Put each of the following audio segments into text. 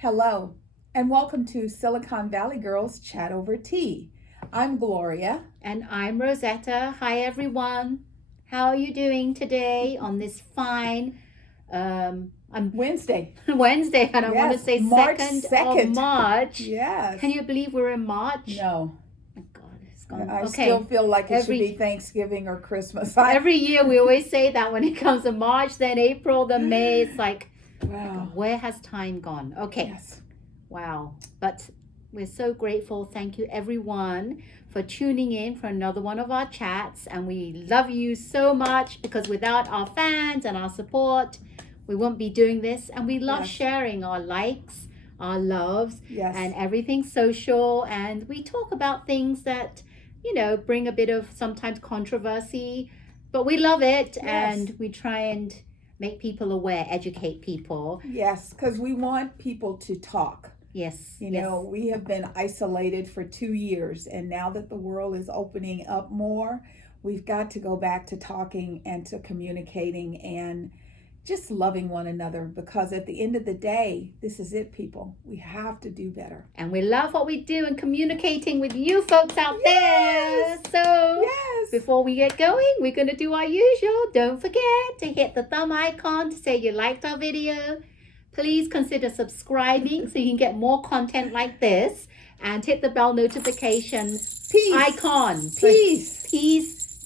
Hello, and welcome to Silicon Valley Girls Chat Over Tea. I'm Gloria. And I'm Rosetta. Hi, everyone. How are you doing today on this fine Wednesday. Wednesday? And I want to say March 2nd of March. Yes. Can you believe we're in March? No. Oh my God, it's gone. I Okay. still feel like it should be Thanksgiving or Christmas. Every year we always say that when it comes to March, then April, then May. It's like, wow. Where has time gone? Okay. Yes. Wow. But we're so grateful. Thank you, everyone, for tuning in for another one of our chats. And we love you so much because without our fans and our support, we won't be doing this. And we love sharing our likes, our loves, and everything social. And we talk about things that, bring a bit of sometimes controversy, but we love it. And we try and make people aware, educate people. Yes, because we want people to talk. Yes. We have been isolated for 2 years, and now that the world is opening up more, we've got to go back to talking and to communicating and just loving one another, because at the end of the day, this is it, people. We have to do better. And we love what we do and communicating with you folks out there. So before we get going, we're going to do our usual. Don't forget to hit the thumb icon to say you liked our video. Please consider subscribing so you can get more content like this, and hit the bell notification icon. Peace. Yes.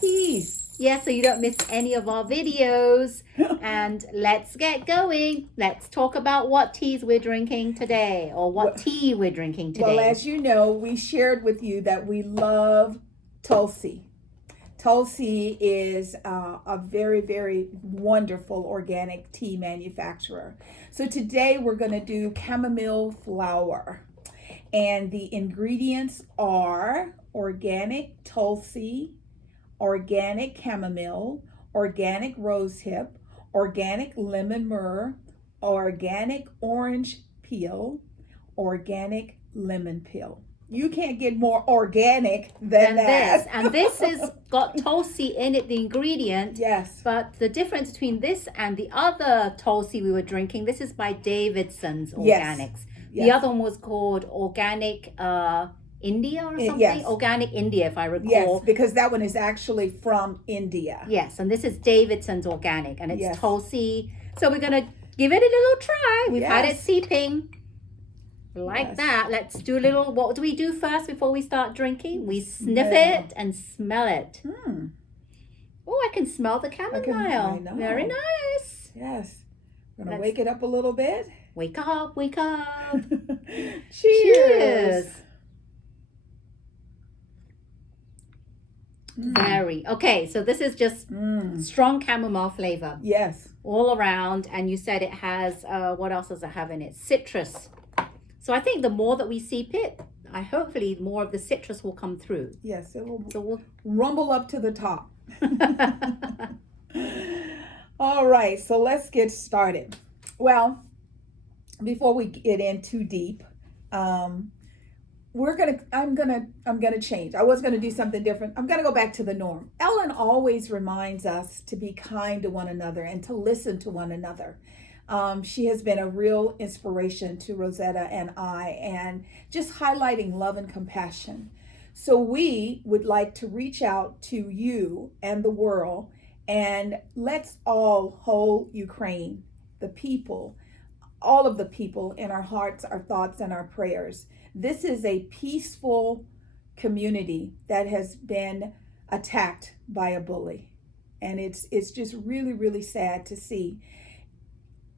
Peace. Yeah, so you don't miss any of our videos. And let's get going. Let's talk about what teas we're drinking today, or what tea we're drinking today. Well, as you know, we shared with you that we love Tulsi. Tulsi is a very, very wonderful organic tea manufacturer. So today we're going to do chamomile flower. And the ingredients are organic Tulsi, organic chamomile, organic rosehip, organic lemon myrrh, organic orange peel, organic lemon peel. You can't get more organic than that. This. And this has got Tulsi in it, the ingredient. Yes. But the difference between this and the other Tulsi we were drinking, this is by Davidson's Organics. Yes. The other one was called Organic India or something? Yes. Organic India, if I recall. Yes, because that one is actually from India. Yes, and this is Davidson's Organic, and it's Tulsi. So we're going to give it a little try. We've had it seeping. Like that. Let's do a little, what do we do first before we start drinking? We sniff it and smell it. Oh, I can smell the chamomile. I know. Very nice. Yes. We're going to wake it up a little bit. Wake up, wake up. Cheers. Very. Okay, so this is just strong chamomile flavor. Yes. All around. And you said it has, what else does it have in it? Citrus. So I think the more that we seep it, hopefully more of the citrus will come through. Yes, it will rumble up to the top. All right, so let's get started. Well, before we get in too deep, I'm gonna change. I was gonna do something different. I'm gonna go back to the norm. Ellen always reminds us to be kind to one another and to listen to one another. She has been a real inspiration to Rosetta and I, and just highlighting love and compassion. So we would like to reach out to you and the world, and let's all hold Ukraine, the people, all of the people in our hearts, our thoughts, and our prayers. This is a peaceful community that has been attacked by a bully, and it's just really, really sad to see.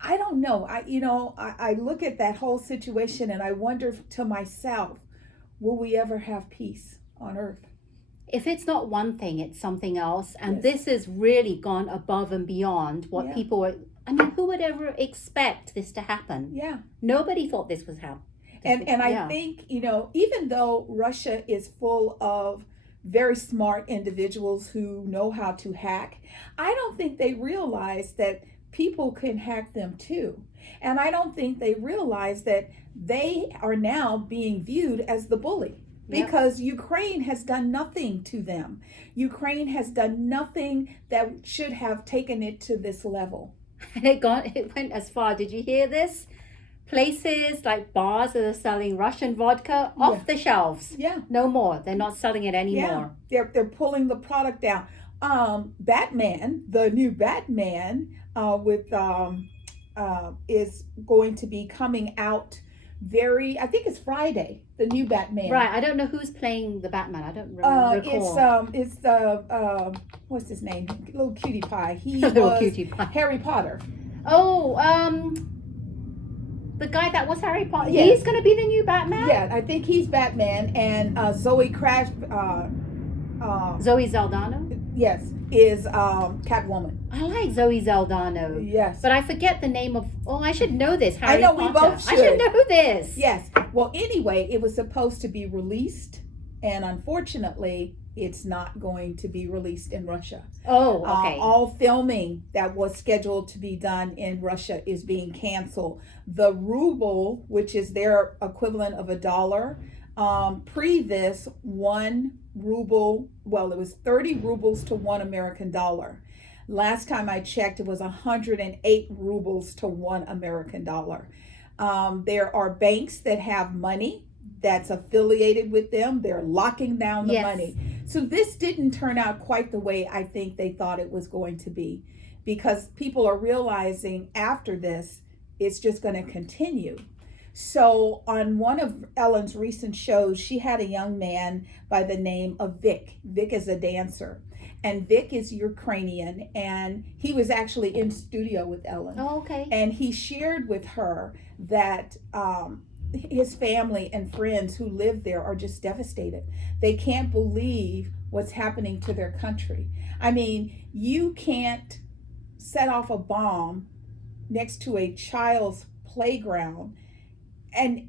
I don't know. I look at that whole situation and I wonder to myself, will we ever have peace on earth? If it's not one thing, it's something else. And this has really gone above and beyond what people were. I mean, who would ever expect this to happen? Yeah. Nobody thought this was how. And I think, even though Russia is full of very smart individuals who know how to hack, I don't think they realize that people can hack them too. And I don't think they realize that they are now being viewed as the bully, because Ukraine has done nothing to them. Ukraine has done nothing that should have taken it to this level. And it went as far. Did you hear this? Places like bars that are selling Russian vodka off the shelves. Yeah. No more. They're not selling it anymore. Yeah. They're pulling the product down. Batman, the new Batman, is going to be coming out I think it's Friday, the new Batman. Right. I don't know who's playing the Batman. I don't recall. It's the what's his name? Little cutie pie. He Little was cutie pie. Harry Potter. Oh, the guy that was Harry Potter. Yeah. He's gonna be the new Batman. Yeah, I think he's Batman, and Zoe Saldana. Yes, is Catwoman. I like Zoe Saldana. Yes, but I forget the name of. Oh, I should know this. Harry I know Potter. we both should. I should know this. Yes. Well, anyway, it was supposed to be released, and unfortunately, it's not going to be released in Russia. Oh, okay. All filming that was scheduled to be done in Russia is being canceled. The ruble, which is their equivalent of $1, pre this, 1 ruble, well, it was 30 rubles to $1 American. Last time I checked, it was 108 rubles to $1 American. There are banks that have money that's affiliated with them. They're locking down the money. So this didn't turn out quite the way I think they thought it was going to be, because people are realizing after this, it's just going to continue. So on one of Ellen's recent shows, she had a young man by the name of Vic. Vic is a dancer, and Vic is Ukrainian, and he was actually in studio with Ellen. Oh, okay. And he shared with her that his family and friends who live there are just devastated. They can't believe what's happening to their country. I mean, you can't set off a bomb next to a child's playground and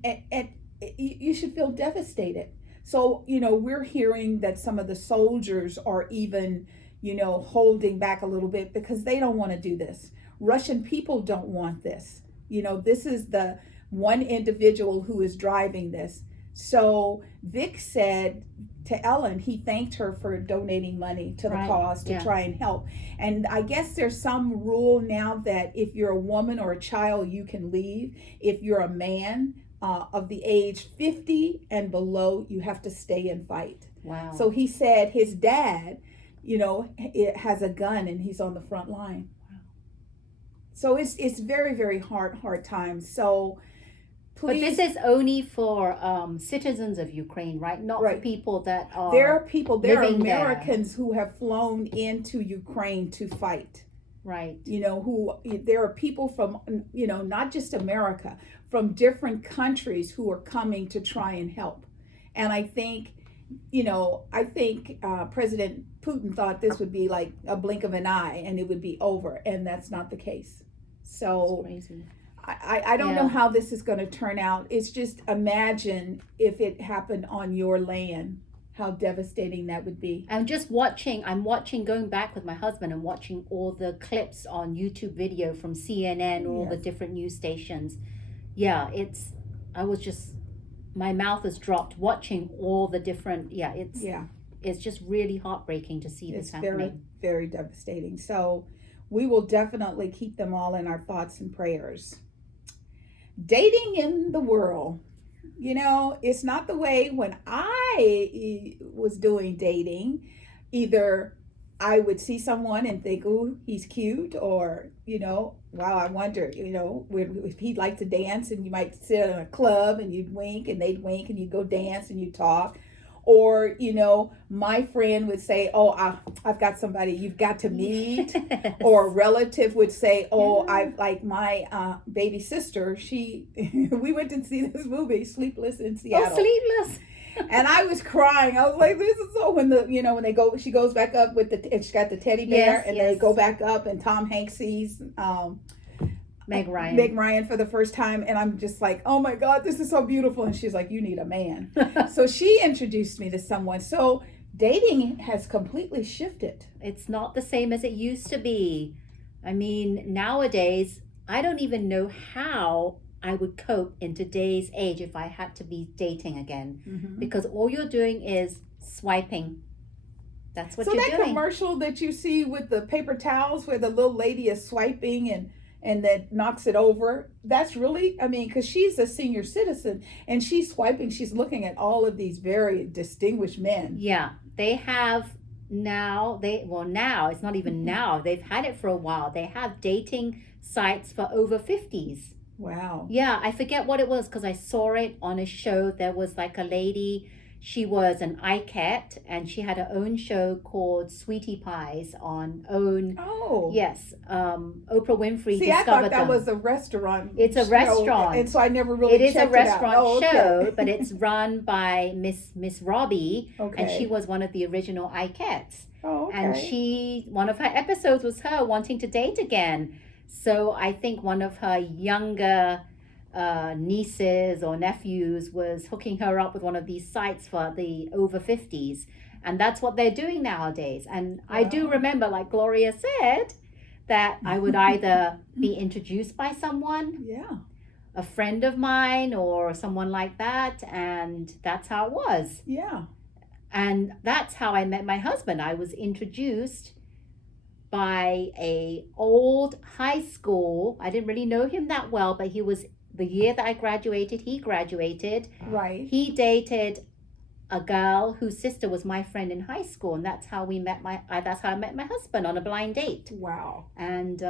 you should feel devastated. So, we're hearing that some of the soldiers are even, holding back a little bit because they don't want to do this. Russian people don't want this. This is the one individual who is driving this. So Vic said to Ellen, he thanked her for donating money to the cause to try and help. And I guess there's some rule now that if you're a woman or a child, you can leave. If you're a man of the age 50 and below, you have to stay and fight. Wow. So he said his dad, it has a gun and he's on the front line. Wow. So it's very, very hard times. So please. But this is only for citizens of Ukraine, right? Not for people that are. There are Americans there who have flown into Ukraine to fight. Right. There are people from, not just America, from different countries who are coming to try and help. And I think, President Putin thought this would be like a blink of an eye and it would be over. And that's not the case. So that's crazy. I don't know how this is going to turn out. It's just, imagine if it happened on your land, how devastating that would be. I'm watching, going back with my husband and watching all the clips on YouTube video from CNN, all the different news stations. Yeah, my mouth has dropped watching all the different, it's just really heartbreaking to see this happening. It's very, very devastating. So we will definitely keep them all in our thoughts and prayers. Dating in the world. It's not the way when I was doing dating. Either I would see someone and think, oh, he's cute, or, wow, I wonder, if he'd like to dance, and you might sit in a club and you'd wink and they'd wink and you'd go dance and you'd talk. Or, my friend would say, oh, I've got somebody you've got to meet. Yes. Or a relative would say, oh, I like my baby sister. We went to see this movie, Sleepless in Seattle. Oh, Sleepless. And I was crying. I was like, this is so, when she goes back up she's got the teddy bear, and they go back up, and Tom Hanks sees Meg Ryan for the first time, and I'm just like, oh my God, this is so beautiful. And she's like, you need a man. So she introduced me to someone. So dating has completely shifted. It's not the same as it used to be. I mean, nowadays, I don't even know how I would cope in today's age if I had to be dating again, because all you're doing is swiping. That's what you're doing. So that commercial that you see with the paper towels where the little lady is swiping, and and that knocks it over. That's really, I mean, because she's a senior citizen and she's swiping, she's looking at all of these very distinguished men. Yeah, they have now, now, it's not even now, they've had it for a while. They have dating sites for over 50s. Wow. Yeah, I forget what it was because I saw it on a show. There was like a lady, she was an ICAT and she had her own show called Sweetie Pies on OWN. Oh. Yes, Oprah Winfrey See, I discovered thought that them. was a restaurant. It's a show, restaurant. and so I never really It is a checked it out. restaurant Oh, okay. show, but it's run by Miss Robbie, Okay. and she was one of the original ICATs. Oh, okay. And one of her episodes was her wanting to date again. So I think one of her younger nieces or nephews was hooking her up with one of these sites for the over 50s. And that's what they're doing nowadays. And I do remember, like Gloria said, that I would either be introduced by someone, Yeah. a friend of mine or someone like that. And that's how it was. Yeah. And that's how I met my husband. I was introduced by a old high school. I didn't really know him that well, but he was the year that I graduated, he graduated. Right. He dated a girl whose sister was my friend in high school, and that's how we met that's how I met my husband, on a blind date. Wow. And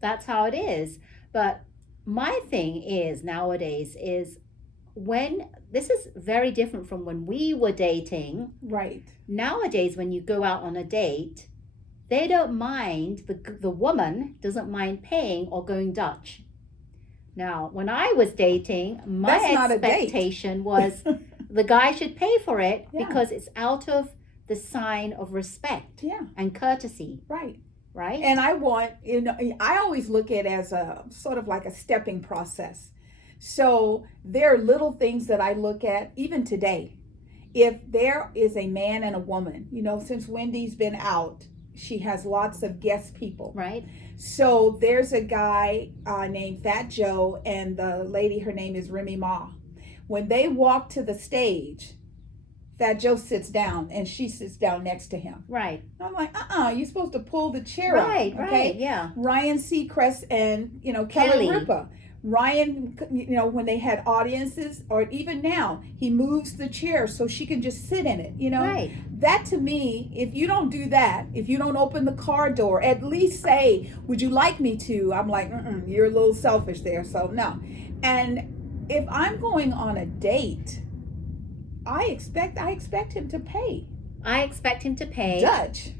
that's how it is. But my thing is nowadays is when this is very different from when we were dating. Right. Nowadays, when you go out on a date, they don't mind, the woman doesn't mind paying or going Dutch. Now, when I was dating, my That's not a date. expectation was the guy should pay for it Yeah. because it's out of the sign of respect Yeah. and courtesy, Right. right? And I want, I always look at it as a sort of like a stepping process. So there are little things that I look at even today. If there is a man and a woman, since Wendy's been out, she has lots of guest people. Right. So there's a guy named Fat Joe and the lady, her name is Remy Ma. When they walk to the stage, Fat Joe sits down and she sits down next to him. Right. I'm like, you're supposed to pull the chair Right, up. Okay? right, yeah. Ryan Seacrest and, Kelly Ripa. Ryan, when they had audiences, or even now, he moves the chair so she can just sit in it, Right. That to me, if you don't do that, if you don't open the car door, at least say, would you like me to? I'm like, you're a little selfish there, so no. And if I'm going on a date, I expect him to pay. I expect him to pay. Dutch.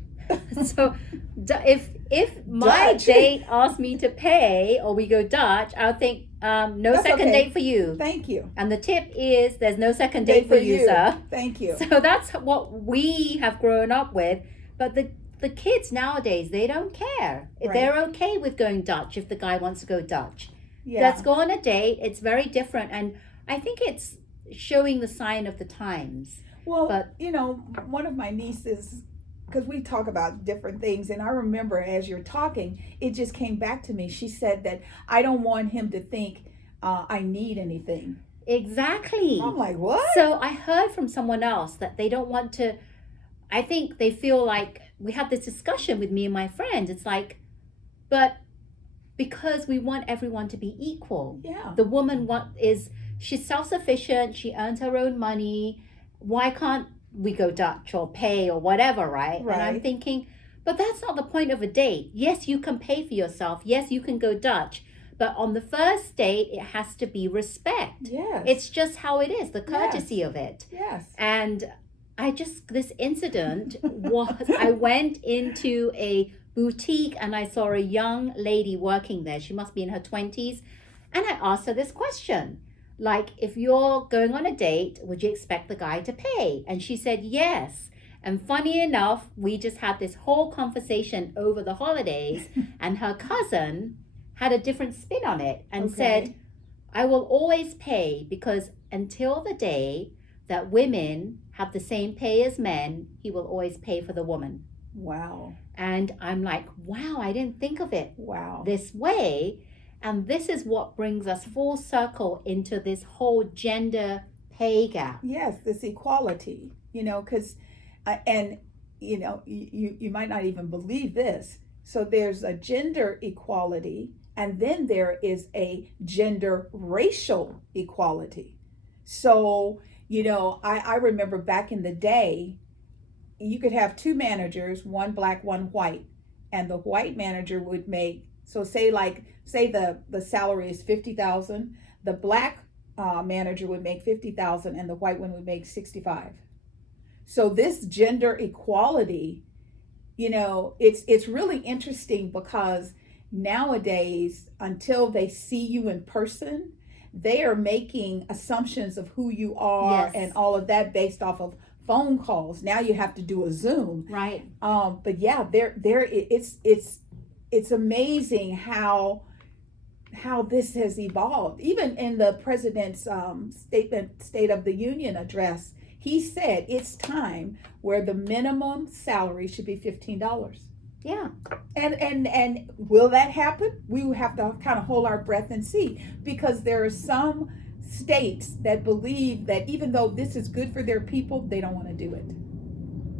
So if my Dutch. date asks me to pay or we go Dutch, I'll think no That's second okay. date for you. Thank you. And the tip is there's no second date for you, sir. Thank you. So that's what we have grown up with. But the kids nowadays, they don't care. If Right. they're okay with going Dutch if the guy wants to go Dutch. Yeah. Let's go on a date. It's very different. And I think it's showing the sign of the times. Well, But- one of my nieces, because we talk about different things, and I remember as you're talking, it just came back to me. She said that I don't want him to think I need anything. Exactly. I'm like, what? So I heard from someone else that they don't want to, I think they feel like, we had this discussion with me and my friend. It's like, but because we want everyone to be equal. Yeah. The woman she's self-sufficient, she earns her own money. Why can't we go Dutch or pay or whatever, right? And I'm Right. thinking, but that's not the point of a date. Yes, you can pay for yourself. Yes, you can go Dutch. But on the first date, it has to be respect. Yes. It's just how it is, the courtesy of it. Yes. And this incident was, I went into a boutique and I saw a young lady working there. She must be in her 20s. And I asked her this question. Like, if you're going on a date, would you expect the guy to pay? And she said, yes. And funny enough, we just had this whole conversation over the holidays and her cousin had a different spin on it and said, I will always pay because until the day that women have the same pay as men, he will always pay for the woman. Wow. And I'm like, wow, I didn't think of it Wow. this way. And this is what brings us full circle into this whole gender pay gap. Yes, this equality, because, you might not even believe this. So there's a gender equality And then there is a gender racial equality. So, I remember back in the day, you could have two managers, one black, one white, and the white manager would make, so say the salary is 50,000, the black manager would make 50,000 and the white one would make 65. So this gender equality, it's really interesting because nowadays, until they see you in person, they are making assumptions of who you are, Yes. and all of that based off of phone calls. Now you have to do a Zoom. Right. But yeah, it's amazing how this has evolved. Even in the president's State of the Union address, he said it's time where the minimum salary should be $15. Yeah. And will that happen? We will have to kind of hold our breath and see, because there are some states that believe that even though this is good for their people, they don't want to do it.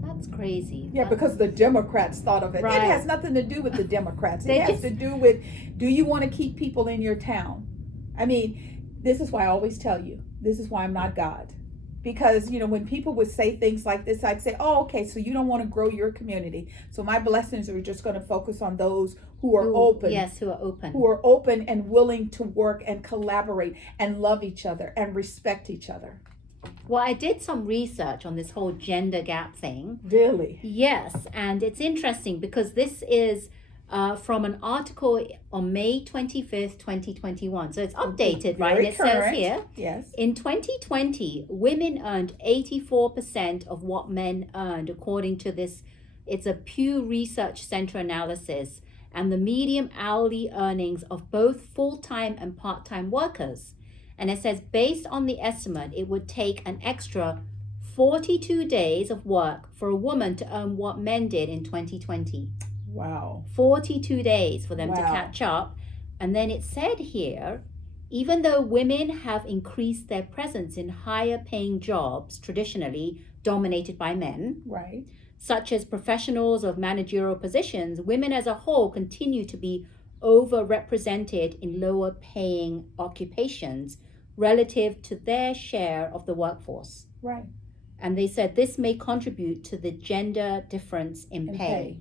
That's crazy. Yeah, because the Democrats thought of it. Right. It has nothing to do with the Democrats. They It has just- to do with, do you want to keep people in your town? I mean, this is why I always tell you, this is why I'm not God. Because, when people would say things like this, I'd say, oh, okay, so you don't want to grow your community. So my blessings are just going to focus on those who are open. Yes, who are open. Who are open and willing to work and collaborate and love each other and respect each other. Well, I did some research on this whole gender gap thing. Really? Yes, and it's interesting because this is from an article on May 25th, 2021. So it's updated, right? And it says here, yes, in 2020, women earned 84% of what men earned, according to this. It's a Pew Research Center analysis, and the median hourly earnings of both full-time and part-time workers. And it says, based on the estimate, it would take an extra 42 days of work for a woman to earn what men did in 2020. Wow. 42 days for them to Wow. catch up. And then it said here, even though women have increased their presence in higher paying jobs traditionally dominated by men, Right. such as professionals of managerial positions, women as a whole continue to be overrepresented in lower paying occupations relative to their share of the workforce. Right. And they said this may contribute to the gender difference in And pay.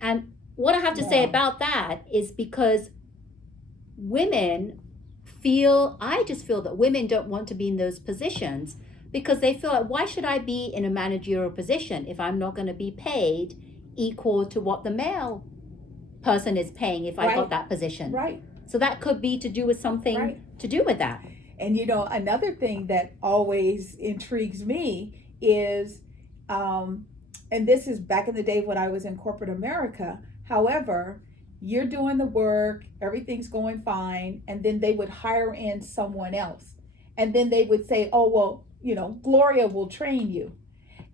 And what I have to say Wow. about that is because women I just feel that women don't want to be in those positions because they feel like, why should I be in a managerial position if I'm not going to be paid equal to what the male person is paying if I Right. got that position? Right. So that could be to do with something Right. to do with that. And another thing that always intrigues me is, and this is back in the day when I was in corporate America. However, you're doing the work, everything's going fine, and then they would hire in someone else. And then they would say, oh, well, Gloria will train you.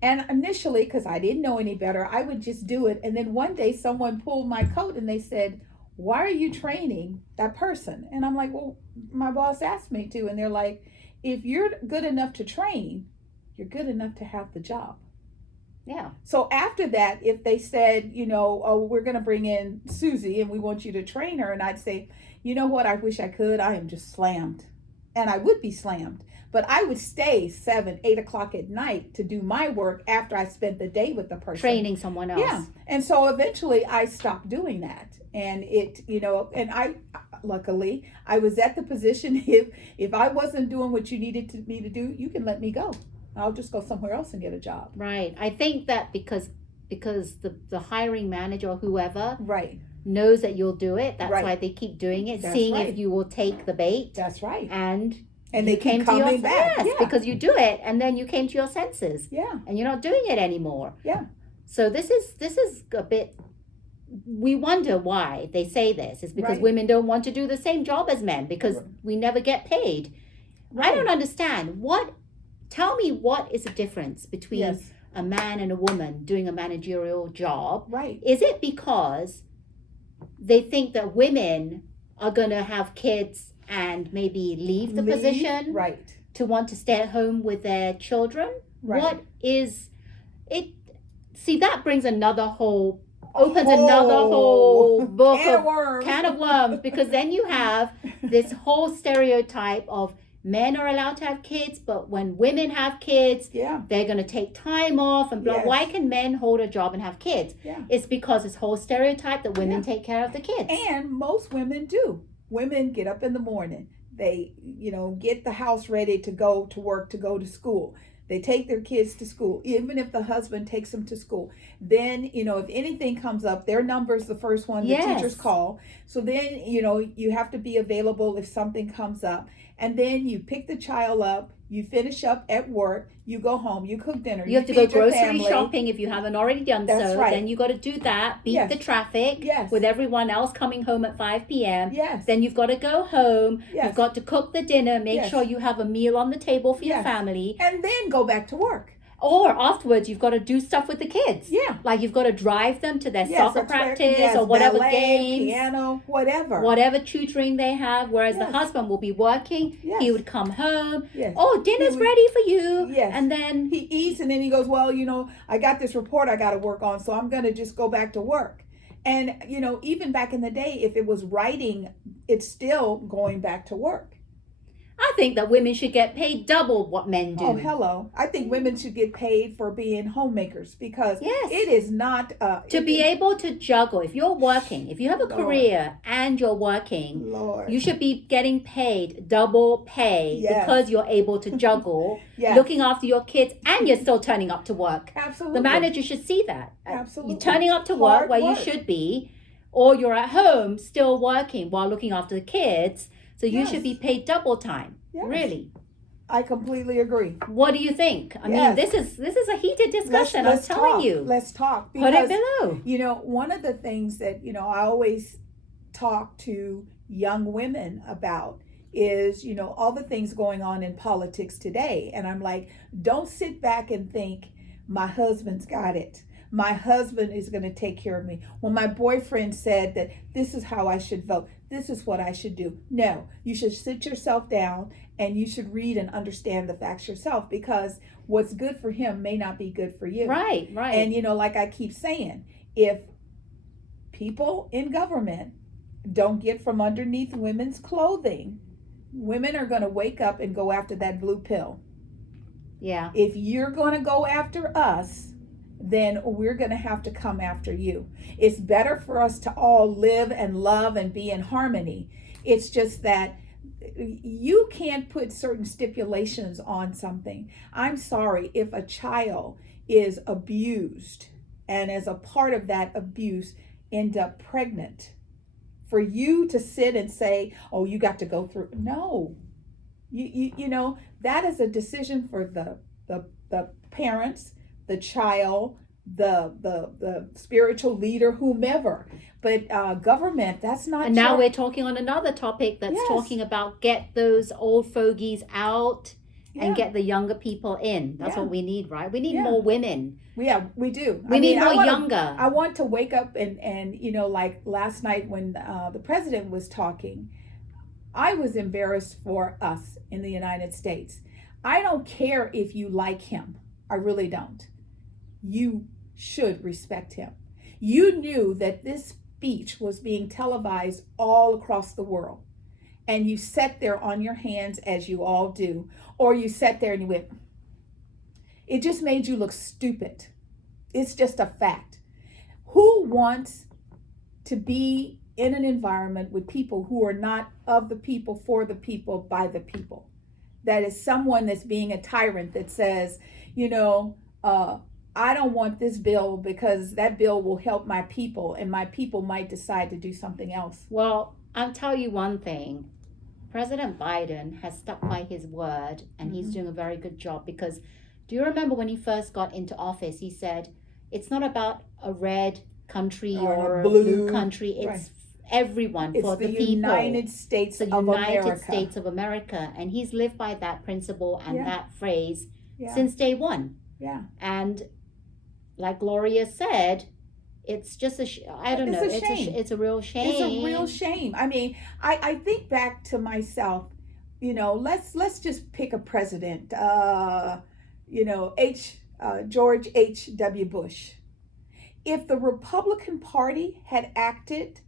And initially, because I didn't know any better, I would just do it. And then one day someone pulled my coat and they said, why are you training that person? And I'm like, well, my boss asked me to. And they're like, if you're good enough to train, you're good enough to have the job. Yeah. So after that, if they said, oh, we're going to bring in Susie and we want you to train her, and I'd say, you know what, I wish I could. I am just slammed. And I would be slammed. But I would stay 7, 8 o'clock at night to do my work after I spent the day with the person. Training someone else. Yeah. And so eventually I stopped doing that. And and I, luckily, I was at the position, if I wasn't doing what you needed me to do, you can let me go. I'll just go somewhere else and get a job. Right. I think that because the hiring manager or whoever Right. knows that you'll do it, that's Right. why they keep doing it, That's seeing right. if you will take the bait. That's right. And And you they keep came to your coming back. Yes, Yeah. because you do it and then you came to your senses Yeah. and you're not doing it anymore. Yeah. So this is a bit, we wonder why they say this. It's because Right. women don't want to do the same job as men because Right. we never get paid. I Right. don't understand. Tell me what is the difference between Yes. a man and a woman doing a managerial job? Right. Is it because they think that women are going to have kids and maybe leave the position Right. to want to stay at home with their children? Right. What is it? See, that brings another whole opens another whole book can of of worms. can of worms, because then you have this whole stereotype of men are allowed to have kids, but when women have kids, Yeah. they're going to take time off and blah. Yes. Why can men hold a job and have kids? Yeah. It's because this whole stereotype that women take care of the kids. And most women do. Women get up in the morning. They, get the house ready to go to work, to go to school. They take their kids to school, even if the husband takes them to school. Then, if anything comes up, their number's the first one the teachers call. So then, you have to be available if something comes up. And then you pick the child up, you finish up at work, you go home, you cook dinner. You have to go grocery shopping if you haven't already done That's so. right. Then you got to do that, beat the traffic with everyone else coming home at 5 p.m. Yes. Then you've got to go home. Yes. You've got to cook the dinner, make sure you have a meal on the table for your family. And then go back to work. Or afterwards, you've got to do stuff with the kids. Yeah. Like you've got to drive them to their soccer practice or whatever ballet, games. piano, whatever. Whatever tutoring they have. Whereas the husband will be working. Yes. He would come home. Yes. Oh, dinner's ready for you. Yes. And then he eats and then he goes, well, I got this report I got to work on, so I'm going to just go back to work. And, even back in the day, if it was writing, it's still going back to work. I think that women should get paid double what men do. Oh, hello. I think women should get paid for being homemakers because it is not... to be able to juggle. If you're working, if you have a career and you're working, you should be getting paid double pay because you're able to juggle, looking after your kids, and you're still turning up to work. Absolutely. The manager should see that. Absolutely. You're turning up to work where you should be, or you're at home still working while looking after the kids. So you should be paid double time. Yes. Really. I completely agree. What do you think? I mean, this is a heated discussion. Let's I'm telling talk. you. Let's talk. Put it below. One of the things that, I always talk to young women about is, all the things going on in politics today. And I'm like, don't sit back and think my husband's got it. My husband is going to take care of me. When my boyfriend said that this is how I should vote, this is what I should do. No, you should sit yourself down and you should read and understand the facts yourself, because what's good for him may not be good for you. Right. And, like I keep saying, if people in government don't get from underneath women's clothing, women are going to wake up and go after that blue pill. Yeah. If you're going to go after us, then we're going to have to come after you. It's better for us to all live and love and be in harmony. It's just that you can't put certain stipulations on something. I'm sorry, if a child is abused and as a part of that abuse end up pregnant, for you to sit and say, oh, you got to go through. No, that is a decision for the parents, the child, the spiritual leader, whomever. But government, that's not. And now we're talking on another topic that's talking about get those old fogies out and get the younger people in. That's what we need, right? We need more women. Yeah, we do. We need more younger. I want to wake up and like last night when the president was talking, I was embarrassed for us in the United States. I don't care if you like him. I really don't. You should respect him. You knew that this speech was being televised all across the world. And you sat there on your hands, as you all do, or you sat there and you went, it just made you look stupid. It's just a fact. Who wants to be in an environment with people who are not of the people, for the people, by the people? That is someone that's being a tyrant that says, I don't want this bill because that bill will help my people and my people might decide to do something else. Well, I'll tell you one thing. President Biden has stuck by his word and he's doing a very good job, because do you remember when he first got into office, he said, it's not about a red country or a blue country. It's everyone, for the people. United States of America. United States of America. And he's lived by that principle and that phrase since day one. Yeah. And like Gloria said, it's just I don't know. It's a real shame. It's a real shame. I mean, I think back to myself, let's just pick a president, George H.W. Bush. If the Republican Party had acted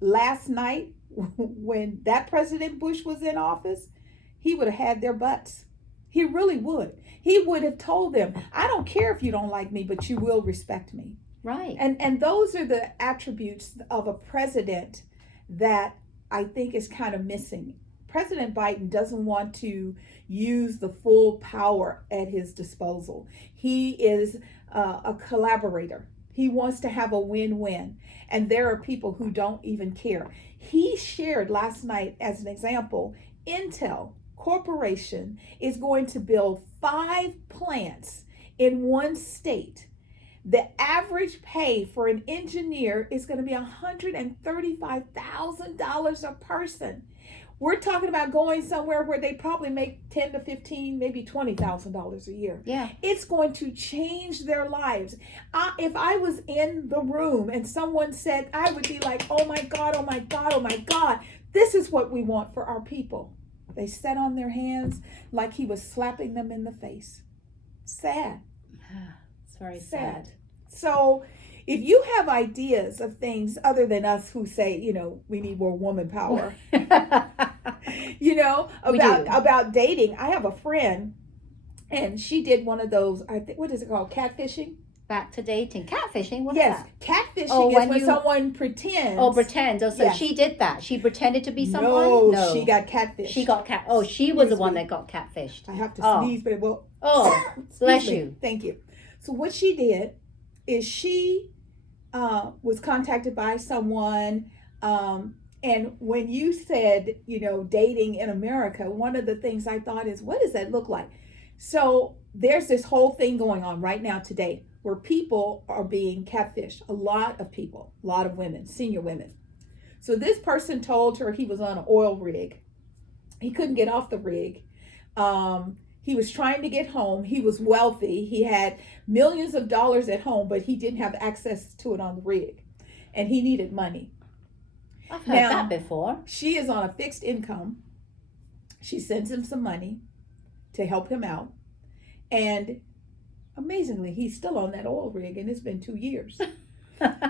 last night when that President Bush was in office, he would have had their butts. He really would. He would have told them, I don't care if you don't like me, but you will respect me. Right. And those are the attributes of a president that I think is kind of missing. President Biden doesn't want to use the full power at his disposal. He is a collaborator. He wants to have a win-win. And there are people who don't even care. He shared last night, as an example, Intel Corporation is going to build 5 plants in one state. The average pay for an engineer is going to be $135,000 a person. We're talking about going somewhere where they probably make 10 to 15, maybe $20,000 a year. Yeah. It's going to change their lives. If I was in the room and someone said, I would be like, oh my God, oh my God, oh my God. This is what we want for our people. They sat on their hands like he was slapping them in the face. Sad. It's very sad. So if you have ideas of things other than us who say, we need more woman power, about dating. I have a friend and she did one of those, I think, what is it called? Catfishing? Back to dating. Catfishing? What yes, is that? Catfishing is when someone pretends. Oh, pretends. Oh, so yes. She did that. She pretended to be someone? No, she got catfished. She got she was the one that got catfished. I have to sneeze, but bless you. Thank you. So what she did is she was contacted by someone, and when you said, dating in America, one of the things I thought is, what does that look like? So there's this whole thing going on right now today where people are being catfished. A lot of people, a lot of women, senior women. So this person told her he was on an oil rig. He couldn't get off the rig. He was trying to get home. He was wealthy. He had millions of dollars at home, but he didn't have access to it on the rig. And he needed money. I've heard that before. She is on a fixed income. She sends him some money to help him out. And amazingly, he's still on that oil rig, and it's been 2 years.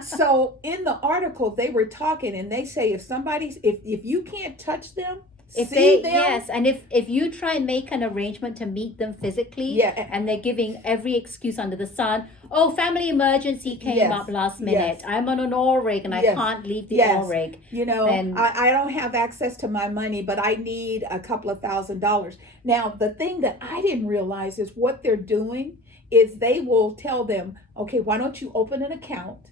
So in the article, they were talking, and they say if you can't touch them, yes, and if you try and make an arrangement to meet them physically, and they're giving every excuse under the sun. Oh, family emergency came up last minute. I'm on an oil rig and I can't leave the oil rig. I don't have access to my money, but I need a couple of $1,000s. Now, the thing that I didn't realize is what they're doing is they will tell them, okay, why don't you open an account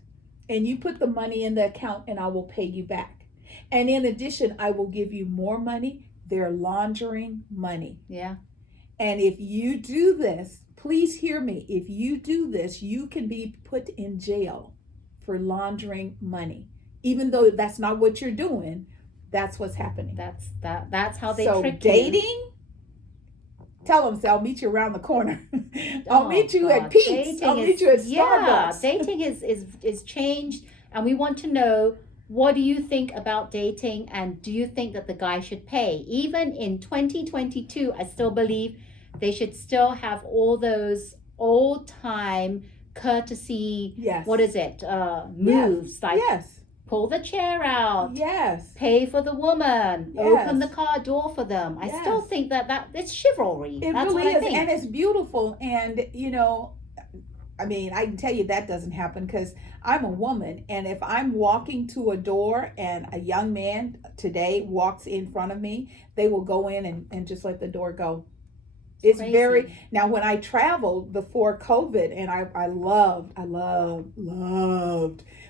and you put the money in the account and I will pay you back. And in addition, I will give you more money. They're laundering money. Yeah. And if you do this, please hear me. If you do this, you can be put in jail for laundering money. Even though that's not what you're doing, that's what's happening. That's how they trick dating, you. Tell them, I'll meet you around the corner. I'll meet you at Pete's. I'll meet you at Starbucks. Yeah, dating is changed, and we want to know, what do you think about dating, and do you think that the guy should pay? Even in 2022, I still believe they should still have all those old time courtesy, what is it, moves, like pull the chair out, pay for the woman, open the car door for them. I still think that it's chivalry. That's really what I think. And it's beautiful. And I mean, I can tell you that doesn't happen because I'm a woman, and if I'm walking to a door and a young man today walks in front of me, they will go in and just let the door go. It's crazy. Now when I traveled before COVID, and I loved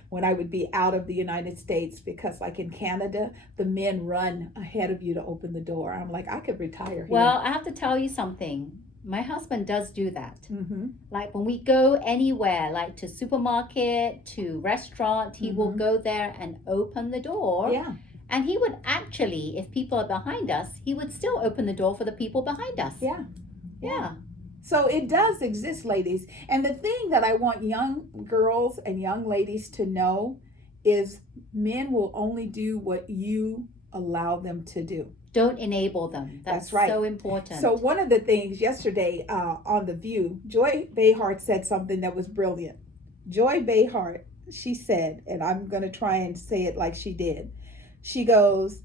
when I would be out of the United States, because like in Canada, the men run ahead of you to open the door. I'm like, I could retire here. Well, I have to tell you something. My husband does do that. Mm-hmm. Like when we go anywhere, like to supermarket, to restaurant, he will go there and open the door. Yeah. And he would actually, if people are behind us, he would still open the door for the people behind us. Yeah. Yeah. So it does exist, ladies. And the thing that I want young girls and young ladies to know is men will only do what you allow them to do. Don't enable them. That's right. So important. So one of the things yesterday on The View, Joy Behar said something that was brilliant. Joy Behart, she said, and I'm going to try and say it like she did. She goes,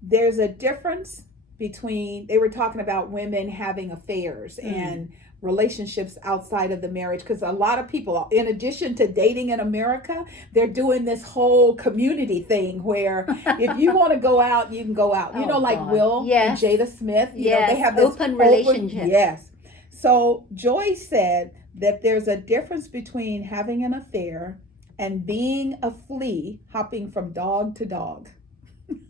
there's a difference between, they were talking about women having affairs and relationships outside of the marriage, because a lot of people, in addition to dating in America, they're doing this whole community thing where if you want to go out, you can go out. You know, like God. Will Yes. and Jada Smith, you Yes. know, they have this Open relationship. Yes. So Joy said that there's a difference between having an affair and being a flea hopping from dog to dog.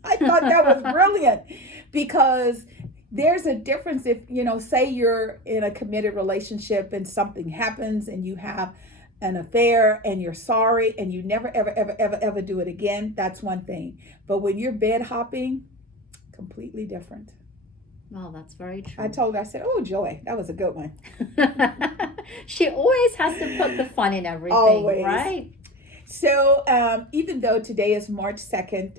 I thought that was brilliant, because there's a difference if, you know, say you're in a committed relationship and something happens and you have an affair and you're sorry and you never, ever do it again. That's one thing. But when you're bed hopping, completely different. Well, that's very true. I told her, I said, oh, Joy, that was a good one. She always has to put the fun in everything, Always. right? So even though today is March 2nd,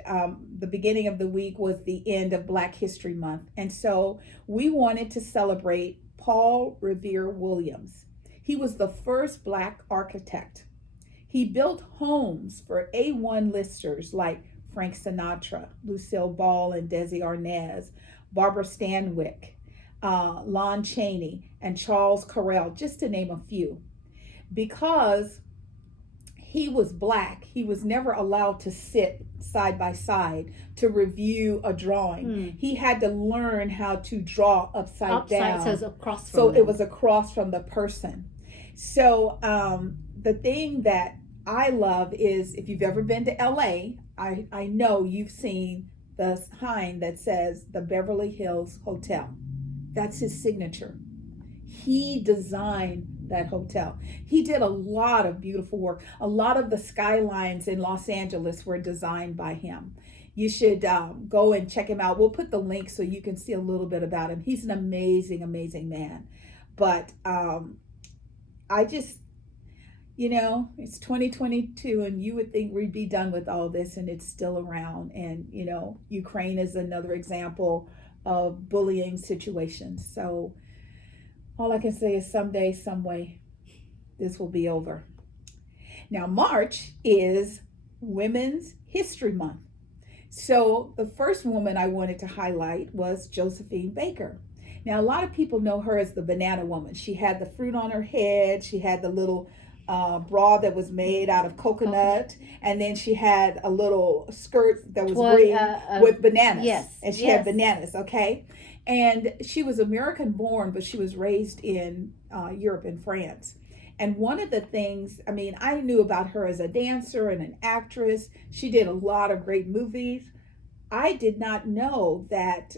the beginning of the week was the end of Black History Month. And so we wanted to celebrate Paul Revere Williams. He was the first Black architect. He built homes for A1 listers like Frank Sinatra, Lucille Ball and Desi Arnaz, Barbara Stanwyck, Lon Chaney, and Charles Correll, just to name a few. Because he was Black, he was never allowed to sit side by side to review a drawing. He had to learn how to draw upside down. So it's across from So them. it was across from the person. So the thing that I love is, if you've ever been to LA, I know you've seen the sign that says the Beverly Hills Hotel. That's his signature. He designed that hotel. He did a lot of beautiful work. A lot of the skylines in Los Angeles were designed by him. You should go and check him out. We'll put the link so you can see a little bit about him. He's an amazing, amazing man. But I just, you know, it's 2022 and you would think we'd be done with all this, and it's still around. And, you know, Ukraine is another example of bullying situations. So all I can say is someday, some way, this will be over. Now, March is Women's History Month. So the first woman I wanted to highlight was Josephine Baker. Now, a lot of people know her as the banana woman. She had the fruit on her head. She had the little bra that was made out of coconut. And then she had a little skirt that was green with bananas. Yes. And she had bananas, okay? And she was American born, but she was raised in Europe and France. And one of the things, I mean, I knew about her as a dancer and an actress. She did a lot of great movies. I did not know that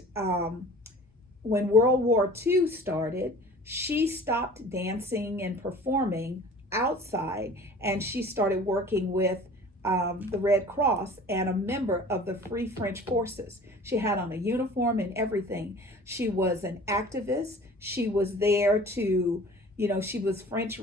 when World War II started, she stopped dancing and performing outside, and she started working with the Red Cross and a member of the Free French Forces. She had on a uniform and everything. She was an activist. She was there to, you know, she was French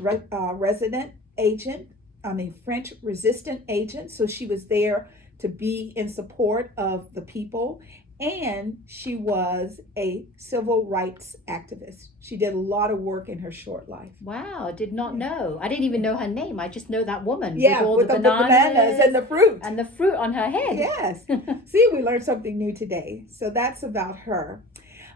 resistant agent. So she was there to be in support of the people. And she was a civil rights activist. She did a lot of work in her short life. Wow, did not know. I didn't even know her name. I just know that woman. Yeah, with all with the bananas and the fruit. And the fruit on her head. Yes. See, we learned something new today. So that's about her.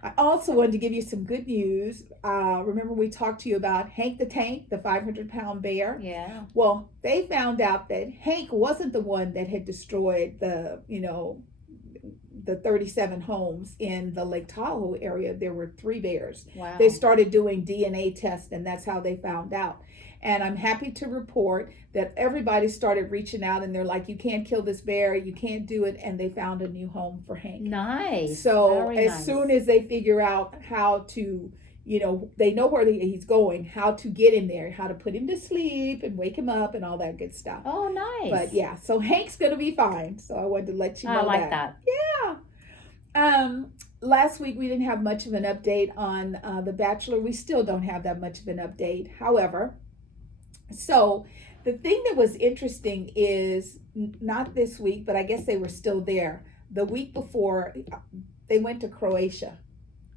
I also wanted to give you some good news. Remember we talked to you about Hank the Tank, the 500-pound bear? Yeah. Well, they found out that Hank wasn't the one that had destroyed the 37 homes in the Lake Tahoe area. There were 3 bears. Wow. They started doing DNA tests, and that's how they found out. And I'm happy to report that everybody started reaching out, and they're like, you can't kill this bear, you can't do it, and they found a new home for Hank. Nice. So Very as nice. soon as they figure out how to, you know, they know where he's going, how to get in there, how to put him to sleep and wake him up and all that good stuff. Oh, nice. But yeah, so Hank's going to be fine. So I wanted to let you know I like that. Yeah. Last week we didn't have much of an update on The Bachelor. We still don't have that much of an update. However, so the thing that was interesting is not this week, but I guess they were still there. The week before, they went to Croatia.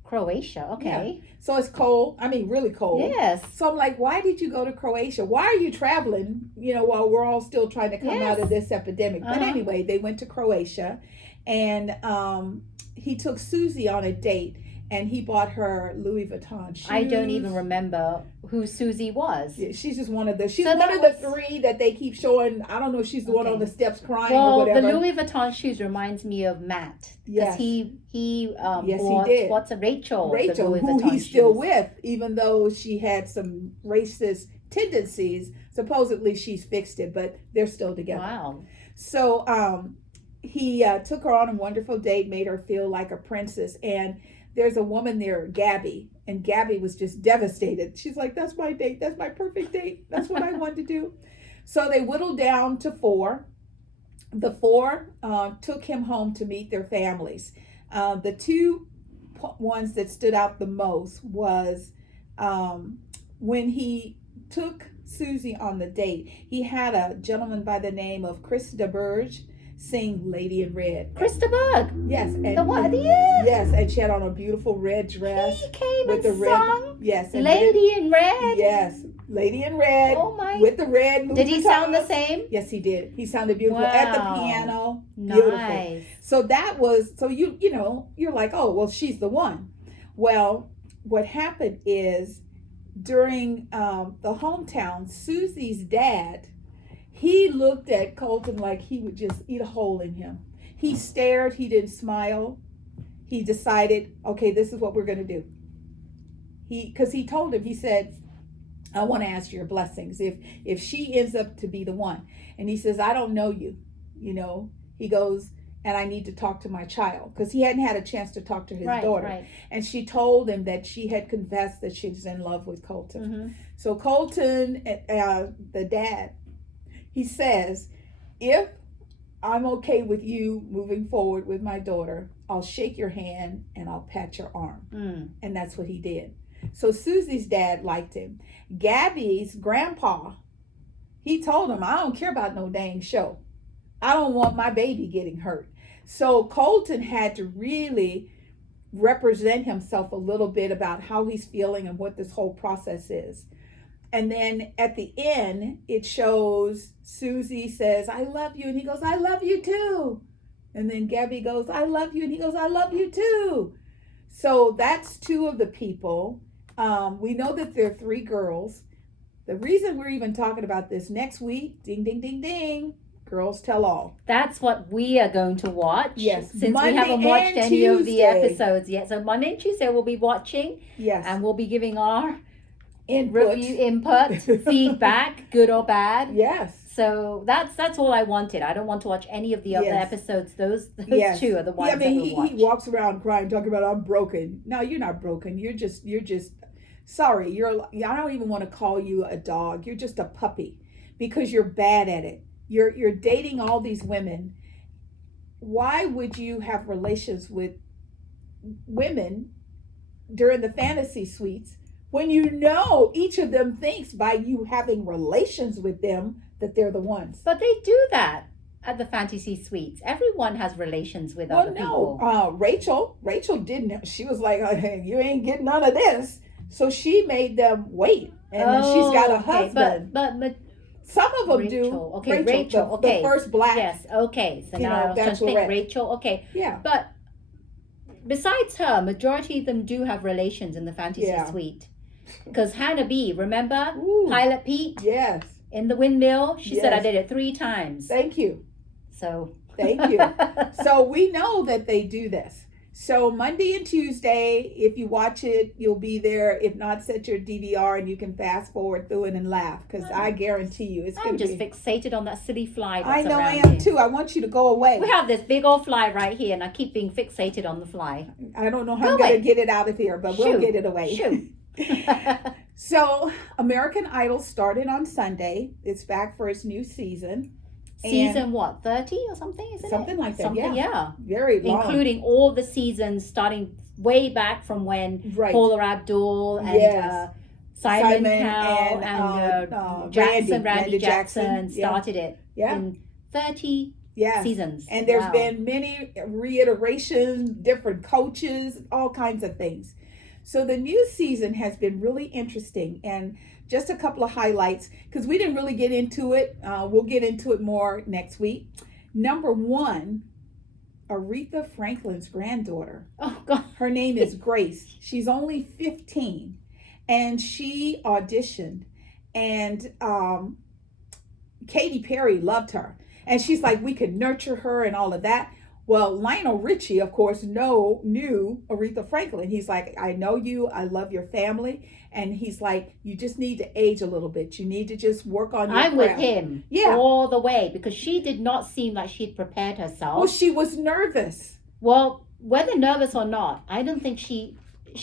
Croatia, okay. So it's cold. I mean, really cold. Yes. So I'm like, why did you go to Croatia? Why are you traveling, while we're all still trying to come out of this epidemic? But anyway, they went to Croatia, and he took Susie on a date, and he bought her Louis Vuitton shoes. I don't even remember who Susie was. Yeah, she's just one of the the three that they keep showing. I don't know if she's the one on the steps crying or whatever. The Louis Vuitton shoes reminds me of Matt. Yes. He bought, he did. What's a Rachel, who he's still with, even though she had some racist tendencies. Supposedly she's fixed it, but they're still together. Wow. So he took her on a wonderful date, made her feel like a princess. And there's a woman there, Gabby, and Gabby was just devastated. She's like, that's my date. That's my perfect date. That's what I want to do. So they whittled down to 4. The 4 took him home to meet their families. The 2 ones that stood out the most was when he took Susie on the date. He had a gentleman by the name of Chris DeBurge sing Lady in Red. Krista Berg. Yes. And the what? Yeah. Yes, and she had on a beautiful red dress. He came with and the sung. Red, yes. Lady in Red. Yes. Lady in Red. Oh my. With the red. Did he sound the same? Yes, he did. He sounded beautiful at the piano. Nice. Beautiful. So that was, so you're like, oh, well, she's the one. Well, what happened is during the hometown, Susie's dad, he looked at Colton like he would just eat a hole in him. He stared. He didn't smile. He decided, okay, this is what we're going to do. Because he told him, he said, I want to ask your blessings if she ends up to be the one. And he says, I don't know you. He goes, and I need to talk to my child, because he hadn't had a chance to talk to his daughter. Right. And she told him that she had confessed that she was in love with Colton. Mm-hmm. So Colton, the dad, he says, if I'm okay with you moving forward with my daughter, I'll shake your hand and I'll pat your arm. And that's what he did. So Susie's dad liked him. Gabby's grandpa, he told him, I don't care about no dang show. I don't want my baby getting hurt. So Colton had to really represent himself a little bit about how he's feeling and what this whole process is. And then at the end, it shows Susie says, I love you. And he goes, I love you too. And then Gabby goes, I love you. And he goes, I love you too. So that's 2 of the people. We know that there are 3 girls. The reason we're even talking about this next week, ding, ding, ding, ding, Girls Tell All. That's what we are going to watch. Yes. Since Monday we haven't watched any Tuesday. of the episodes yet. So Monday and Tuesday we'll be watching. Yes. And we'll be giving our review input, feedback, good or bad. Yes. So that's all I wanted. I don't want to watch any of the other episodes. Those 2 are the ones that we'll watch. He walks around crying, talking about I'm broken. No, you're not broken. You're just sorry. I don't even want to call you a dog. You're just a puppy because you're bad at it. You're dating all these women. Why would you have relations with women during the fantasy suites when each of them thinks by you having relations with them that they're the ones? But they do that at the fantasy suites. Everyone has relations with other people. Rachel didn't. She was like, hey, you ain't getting none of this. So she made them wait. And then she's got a husband. But some of them Rachel. do. Okay, Rachel. The first black. Yes, okay. So now I was trying to think Rachel. Okay. Yeah. But besides her, majority of them do have relations in the fantasy suite. Because Hannah B, remember? Ooh. Pilot Pete? Yes. In the windmill? She said I did it 3 times. Thank you. So. Thank you. So we know that they do this. So Monday and Tuesday, if you watch it, you'll be there. If not, set your DVR and you can fast forward through it and laugh, because I guarantee you it's going to be... I'm just fixated on that silly fly that's I know I around am here. too. I want you to go away. We have this big old fly right here, and I keep being fixated on the fly. I don't know how I'm going to get it out of here, but we'll get it away. Shoot. So American Idol started on Sunday. It's back for its new season. Season what, 30 or something? Isn't something it? like that. Something, yeah. Very long. Including all the seasons starting way back from when Paula Abdul and Simon Cowell and Randy Jackson started it in 30 Yes. seasons. And there's Wow. been many reiterations, different coaches, all kinds of things. So the new season has been really interesting. And just a couple of highlights, because we didn't really get into it. We'll get into it more next week. Number one, Aretha Franklin's granddaughter. Oh, God. Her name is Grace. She's only 15. And she auditioned. And Katy Perry loved her. And she's like, we could nurture her and all of that. Well, Lionel Richie, of course, knew Aretha Franklin. He's like, I know you. I love your family. And he's like, you just need to age a little bit. You need to just work on your I'm craft. with him all the way, because she did not seem like she'd prepared herself. Well, she was nervous. Well, whether nervous or not, I don't think she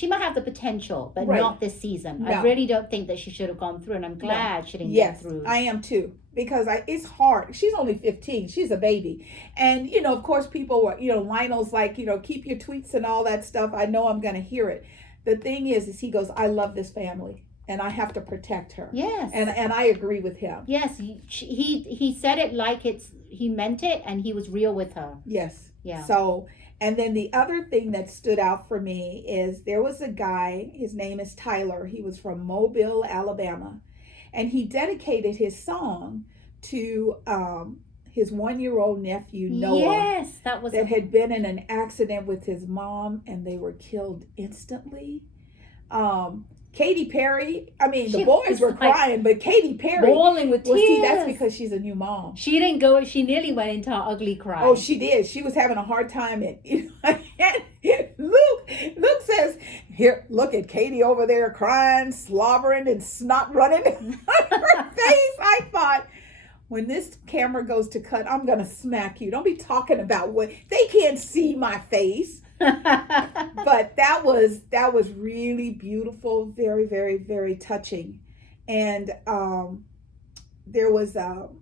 might have the potential, but Right. not this season. No. I really don't think that she should have gone through, and I'm glad she didn't Yes, get through. I am too, because it's hard. She's only 15. She's a baby. And, of course, people were, Lionel's like, keep your tweets and all that stuff. I know I'm going to hear it. The thing is he goes, I love this family and I have to protect her. Yes. And I agree with him. Yes, he said it like he meant it, and he was real with her. Yes. Yeah. So, and then the other thing that stood out for me is there was a guy, his name is Tyler. He was from Mobile, Alabama. And he dedicated his song to his 1-year-old nephew, Noah. Yes, that had been in an accident with his mom, and they were killed instantly. Katy Perry, the boys were crying, but Katy Perry, bawling with tears. Well, see, that's because she's a new mom. She didn't go. She nearly went into her ugly cry. Oh, she did. She was having a hard time. Luke says, "Here, look at Katy over there crying, slobbering, and snot running her face." I thought, when this camera goes to cut, I'm gonna smack you. Don't be talking about what they can't see my face. But that was really beautiful, very, very, very touching. And there was and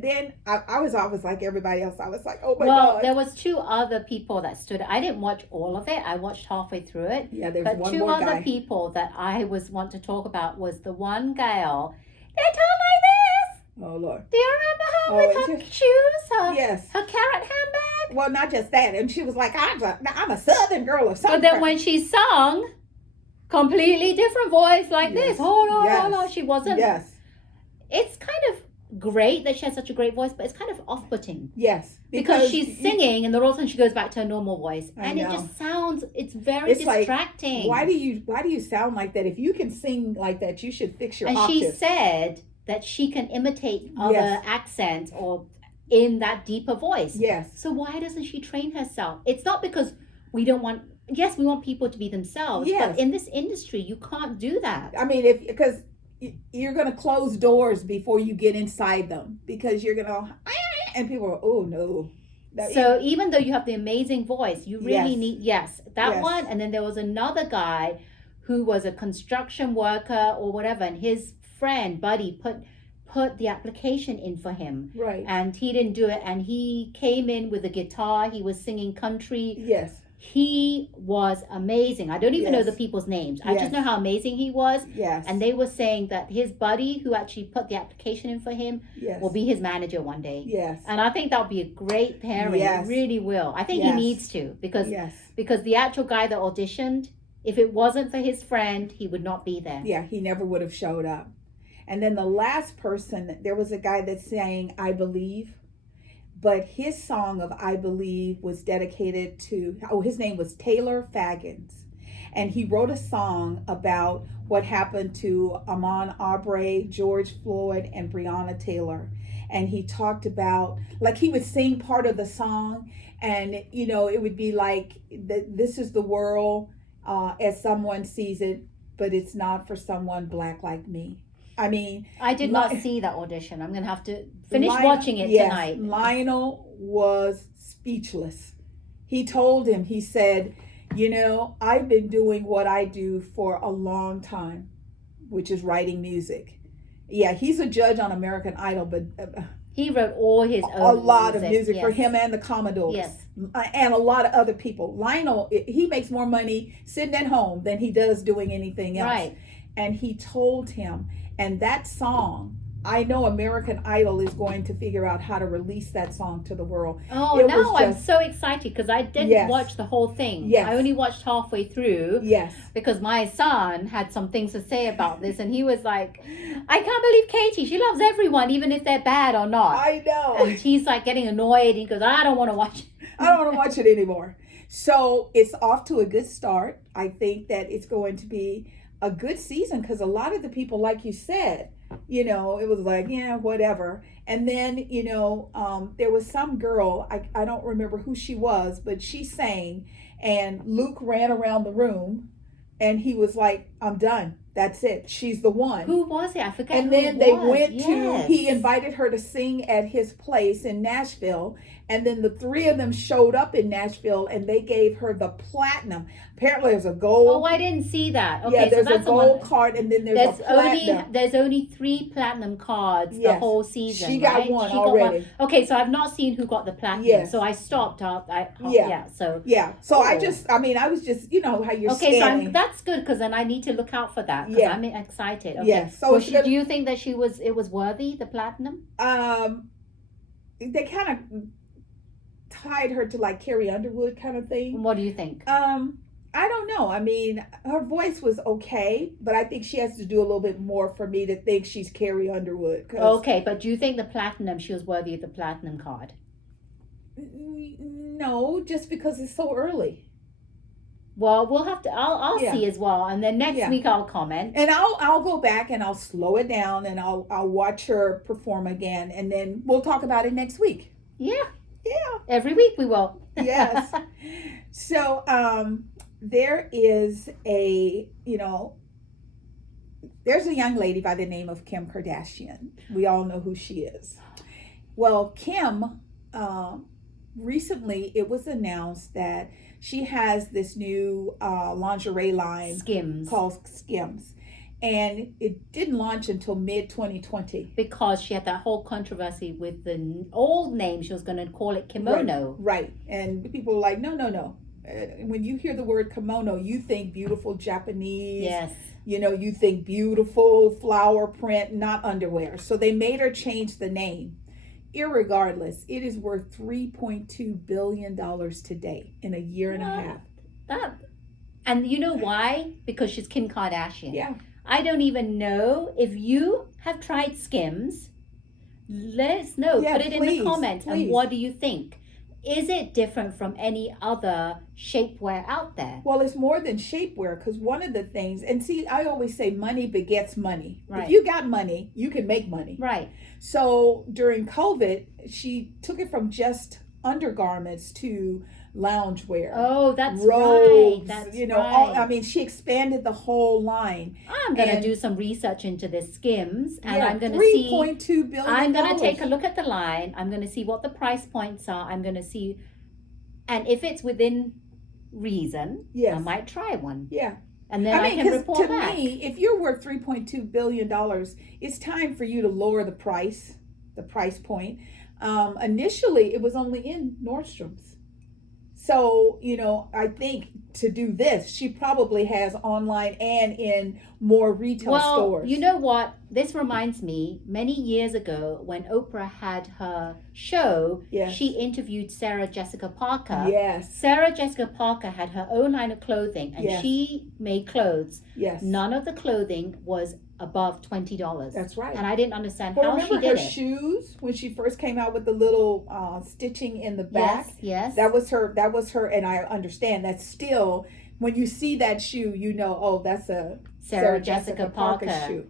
then I was always like everybody else. I was like, oh my God. Well, there was 2 other people that stood. I didn't watch all of it. I watched halfway through it. Yeah, there's but one 2 more other guy. people that I want to talk about was the one gal. They talk like this. Oh Lord. Do you remember her with her shoes? Yes. Her carrot handbag? Well, not just that. And she was like, I'm a Southern girl or something. But then when she sung, completely different voice like this. Hold on. She wasn't. Yes. It's kind of great that she has such a great voice, but it's kind of off-putting. Yes. Because she's singing and then all of a sudden she goes back to her normal voice. I And know. it just sounds, it's very distracting. Like, why do you sound like that? If you can sing like that, you should fix your octave. And she said that she can imitate other accents or in that deeper voice. Yes. So why doesn't she train herself? It's not because we don't want, yes, we want people to be themselves, but in this industry, you can't do that. Because you're going to close doors before you get inside them, because you're going to, and people are, oh no. So even though you have the amazing voice, you really need, that one. And then there was another guy who was a construction worker or whatever, and his friend, buddy, put the application in for him. Right. And he didn't do it. And he came in with a guitar. He was singing country. Yes. He was amazing. I don't even know the people's names. I just know how amazing he was. Yes. And they were saying that his buddy who actually put the application in for him will be his manager one day. Yes. And I think that would be a great pairing. Yes. It really will. I think he needs to, because the actual guy that auditioned, if it wasn't for his friend, he would not be there. Yeah, he never would have showed up. And then the last person, there was a guy that sang I Believe, but his song of I Believe was dedicated to, his name was Taylor Faggins. And he wrote a song about what happened to Ahmaud Arbery, George Floyd, and Breonna Taylor. And he talked about, like, he would sing part of the song, and, it would be like, this is the world as someone sees it, but it's not for someone black like me. I did not see that audition. I'm going to have to finish watching it tonight. Lionel was speechless. He told him, he said, I've been doing what I do for a long time, which is writing music. Yeah, he's a judge on American Idol, but he wrote all his own a lot of music for him and the Commodores. Yes. And a lot of other people. Lionel, he makes more money sitting at home than he does doing anything else. Right. And he told him, and that song I know American Idol is going to figure out how to release that song to the world. Oh, It now was I'm just- so excited because I didn't Yes. watch the whole thing. Yes. I only watched halfway through Yes. because my son had some things to say about this, and he was like, I can't believe Katie, she loves everyone, even if they're bad or not. I know. And he's like getting annoyed. He goes, I don't want to watch it. I don't want to watch it anymore. So it's off to a good start. I think that it's going to be a good season because a lot of the people, like you said, you know, it was like, yeah, whatever. And then, you know, there was some girl, I don't remember who she was, but she sang, and Luke ran around the room and he was like, I'm done. That's it. She's the one. Who was it? I forget. And who then it they was. went to, Yes. he invited her to sing at his place in Nashville. And then the three of them showed up in Nashville and they gave her the platinum. Apparently there's a gold. Oh, I didn't see that. Okay, yeah, there's so that's a gold card and then there's a platinum. there's only 3 platinum cards the Yes. whole season. She got right? one She got already. Okay, so I've not seen who got the platinum. Yes. So I stopped up. Yeah. So Yeah. So Oh. I was just, you know, how you're okay, scanning. so that's good because then I need to look out for that because Yeah. I'm excited. Okay. Yeah, so So it's gonna- do you think that it was worthy, the platinum? They kind of tied her to like Carrie Underwood kind of thing. What do you think? I don't know. I mean, her voice was okay, but I think she has to do a little bit more for me to think she's Carrie Underwood. 'Cause- Okay, but do you think the platinum, she was worthy of the platinum card? No, just because it's so early. Well, we'll have to. I'll Yeah. see as well, and then next Yeah. week I'll comment. And I'll go back and I'll slow it down and I'll watch her perform again, and then we'll talk about it next week. Yeah, Yeah. every week we will. Yes. So there is there's a young lady by the name of Kim Kardashian. We all know who she is. Well, Kim, recently it was announced that she has this new lingerie line SKIMS. called SKIMS. And it didn't launch until mid-2020. Because she had that whole controversy with the old name. She was going to call it kimono. Right. And people were like, no. When you hear the word kimono, you think beautiful Japanese. Yes. You know, you think beautiful flower print, not underwear. So they made her change the name. Irregardless, it is worth $3.2 billion today in a year and a half. And you know why? Because she's Kim Kardashian. Yeah. I don't even know if you have tried SKIMS. Let us know. Yeah, Put it in please, the comments. please. And what do you think? Is it different from any other shapewear out there? Well, it's more than shapewear because one of the things, and see, I always say money begets money. Right. If you got money, you can make money. Right. So during COVID, she took it from just undergarments to loungewear. Oh, that's robes, right. That's you know, right. she expanded the whole line. I'm going to and- do some research into the SKIMS, and Yeah, I'm going to see. $3.2 billion. I'm going to take a look at the line. I'm going to see what the price points are. I'm going to see, and if it's within reason, Yes. I might try one, Yeah. and then I, can 'cause report to back. me, if you're worth $3.2 billion, it's time for you to lower the price point. Initially, it was only in Nordstrom's. So, you know, I think to do this, she probably has online and in more retail stores. You know what? This reminds me, many years ago when Oprah had her show, Yes. she interviewed Sarah Jessica Parker. Yes. Sarah Jessica Parker had her own line of clothing, and Yes. she made clothes. Yes. None of the clothing was above $20. That's right. And I didn't understand Well, how she remember her did it. shoes when she first came out with the little stitching in the back? Yes. That was her, and I understand that still, when you see that shoe, you know, oh, that's a Sarah Jessica Parker. shoe.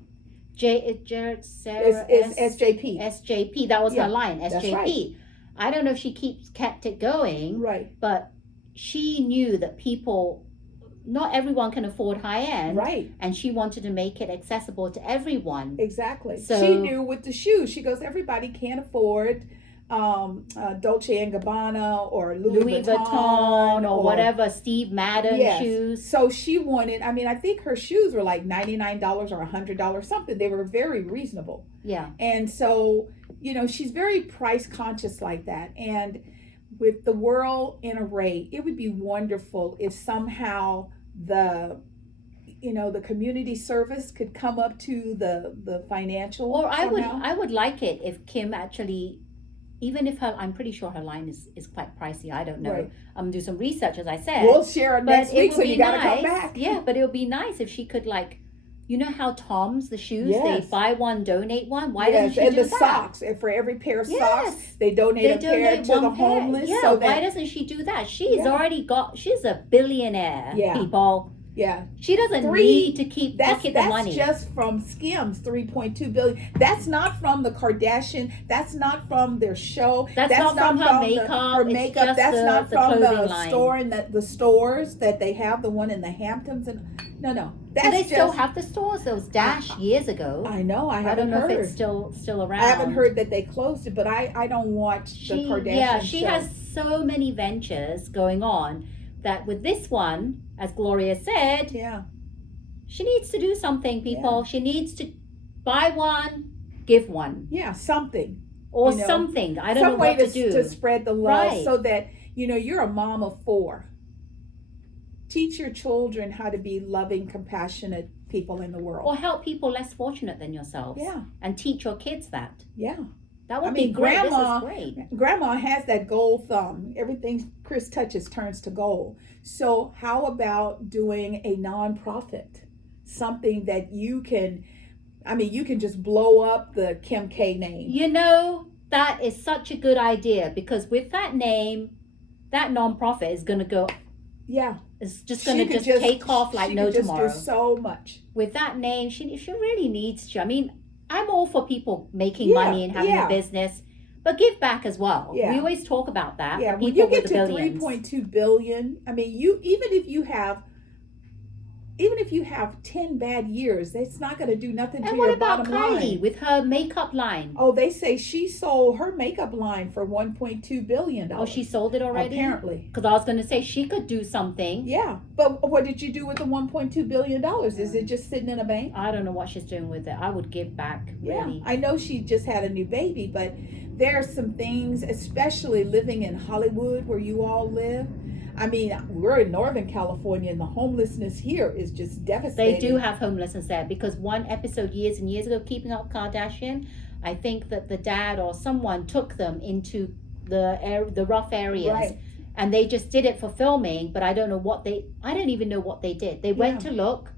Sarah It's SJP. SJP. That was Yeah, her line, that's SJP. right. I don't know if she kept it going, Right, but she knew that not everyone can afford high end, right, and she wanted to make it accessible to everyone. exactly. So- She knew with the shoes, she goes, everybody can't afford Dolce & Gabbana or Louis Vuitton or whatever, Steve Madden Yes. shoes. So she wanted, I think her shoes were like $99 or $100 something. They were very reasonable. Yeah. And so, you know, she's very price conscious like that. And with the world in array, it would be wonderful if somehow the community service could come up to the financial. Or somehow. I would like it if Kim actually, even if I'm pretty sure her line is quite pricey. I don't know. Right. I'm do some research, as I said. We'll share it next But it week, would so be you got to nice. come back. Yeah, but it would be nice if she could, like, you know how Tom's, the shoes, Yes. they buy one, donate one? Why doesn't Yes, she and do the that? socks. And for every pair of Yes. socks, they donate a pair donate to one the pair. homeless. Yeah, so why that, doesn't she do that? She's Yeah. already she's a billionaire, Yeah. people. yeah. She doesn't Three- need to keep pocket the That's money. just from SKIMS, 3.2 billion. That's not from the Kardashian. That's not from their show. That's not from her makeup. Her It's makeup. just That's not the from clothing the line. store and the stores that they have. The one in the Hamptons and no. Do That's they just. still have the stores? There was Dash years ago. I know. I I haven't don't know heard. if it's still around. I haven't heard that they closed it, but I don't watch the Kardashian Yeah, she show. has so many ventures going on that with this one, as Gloria said, Yeah. she needs to do something, people. She needs to buy one, give one, Yeah. Something. or You know, something. I don't Some know way what to do. to spread the love, Right. so that you're a mom of 4. Teach your children how to be loving, compassionate people in the world. Or help people less fortunate than yourselves. Yeah. And teach your kids that. Yeah. That would I be mean, great. Grandma- This is great. Grandma has that gold thumb. Everything Chris touches turns to gold. So how about doing a nonprofit? Something that you can just blow up the Kim K name. You know, that is such a good idea, because with that name, that nonprofit is going to go, Yeah. it's just She going to could just take off like she no could just tomorrow. do so much. With that name, she really needs to. I mean, I'm all for people making Yeah, money and having yeah. a business, but give back as well. Yeah. We always talk about that. Yeah, for when people you get with the to billions. 3.2 billion, I mean, even if you have 10 bad years, it's not going to do nothing to And your what about bottom Kylie line. with her makeup line? Oh, they say she sold her makeup line for $1.2 billion. Oh, she sold it already? Apparently. Because I was going to say she could do something. Yeah, but what did you do with the $1.2 billion? Is it just sitting in a bank? I don't know what she's doing with it. I would give back, really. Yeah, I know she just had a new baby, but there are some things, especially living in Hollywood where you all live. I mean, we're in Northern California, and the homelessness here is just devastating. They do have homelessness there, because one episode years and years ago, Keeping Up Kardashian, I think that the dad or someone took them into the rough areas. Right. And they just did it for filming, but I don't even know what they did. They went to look.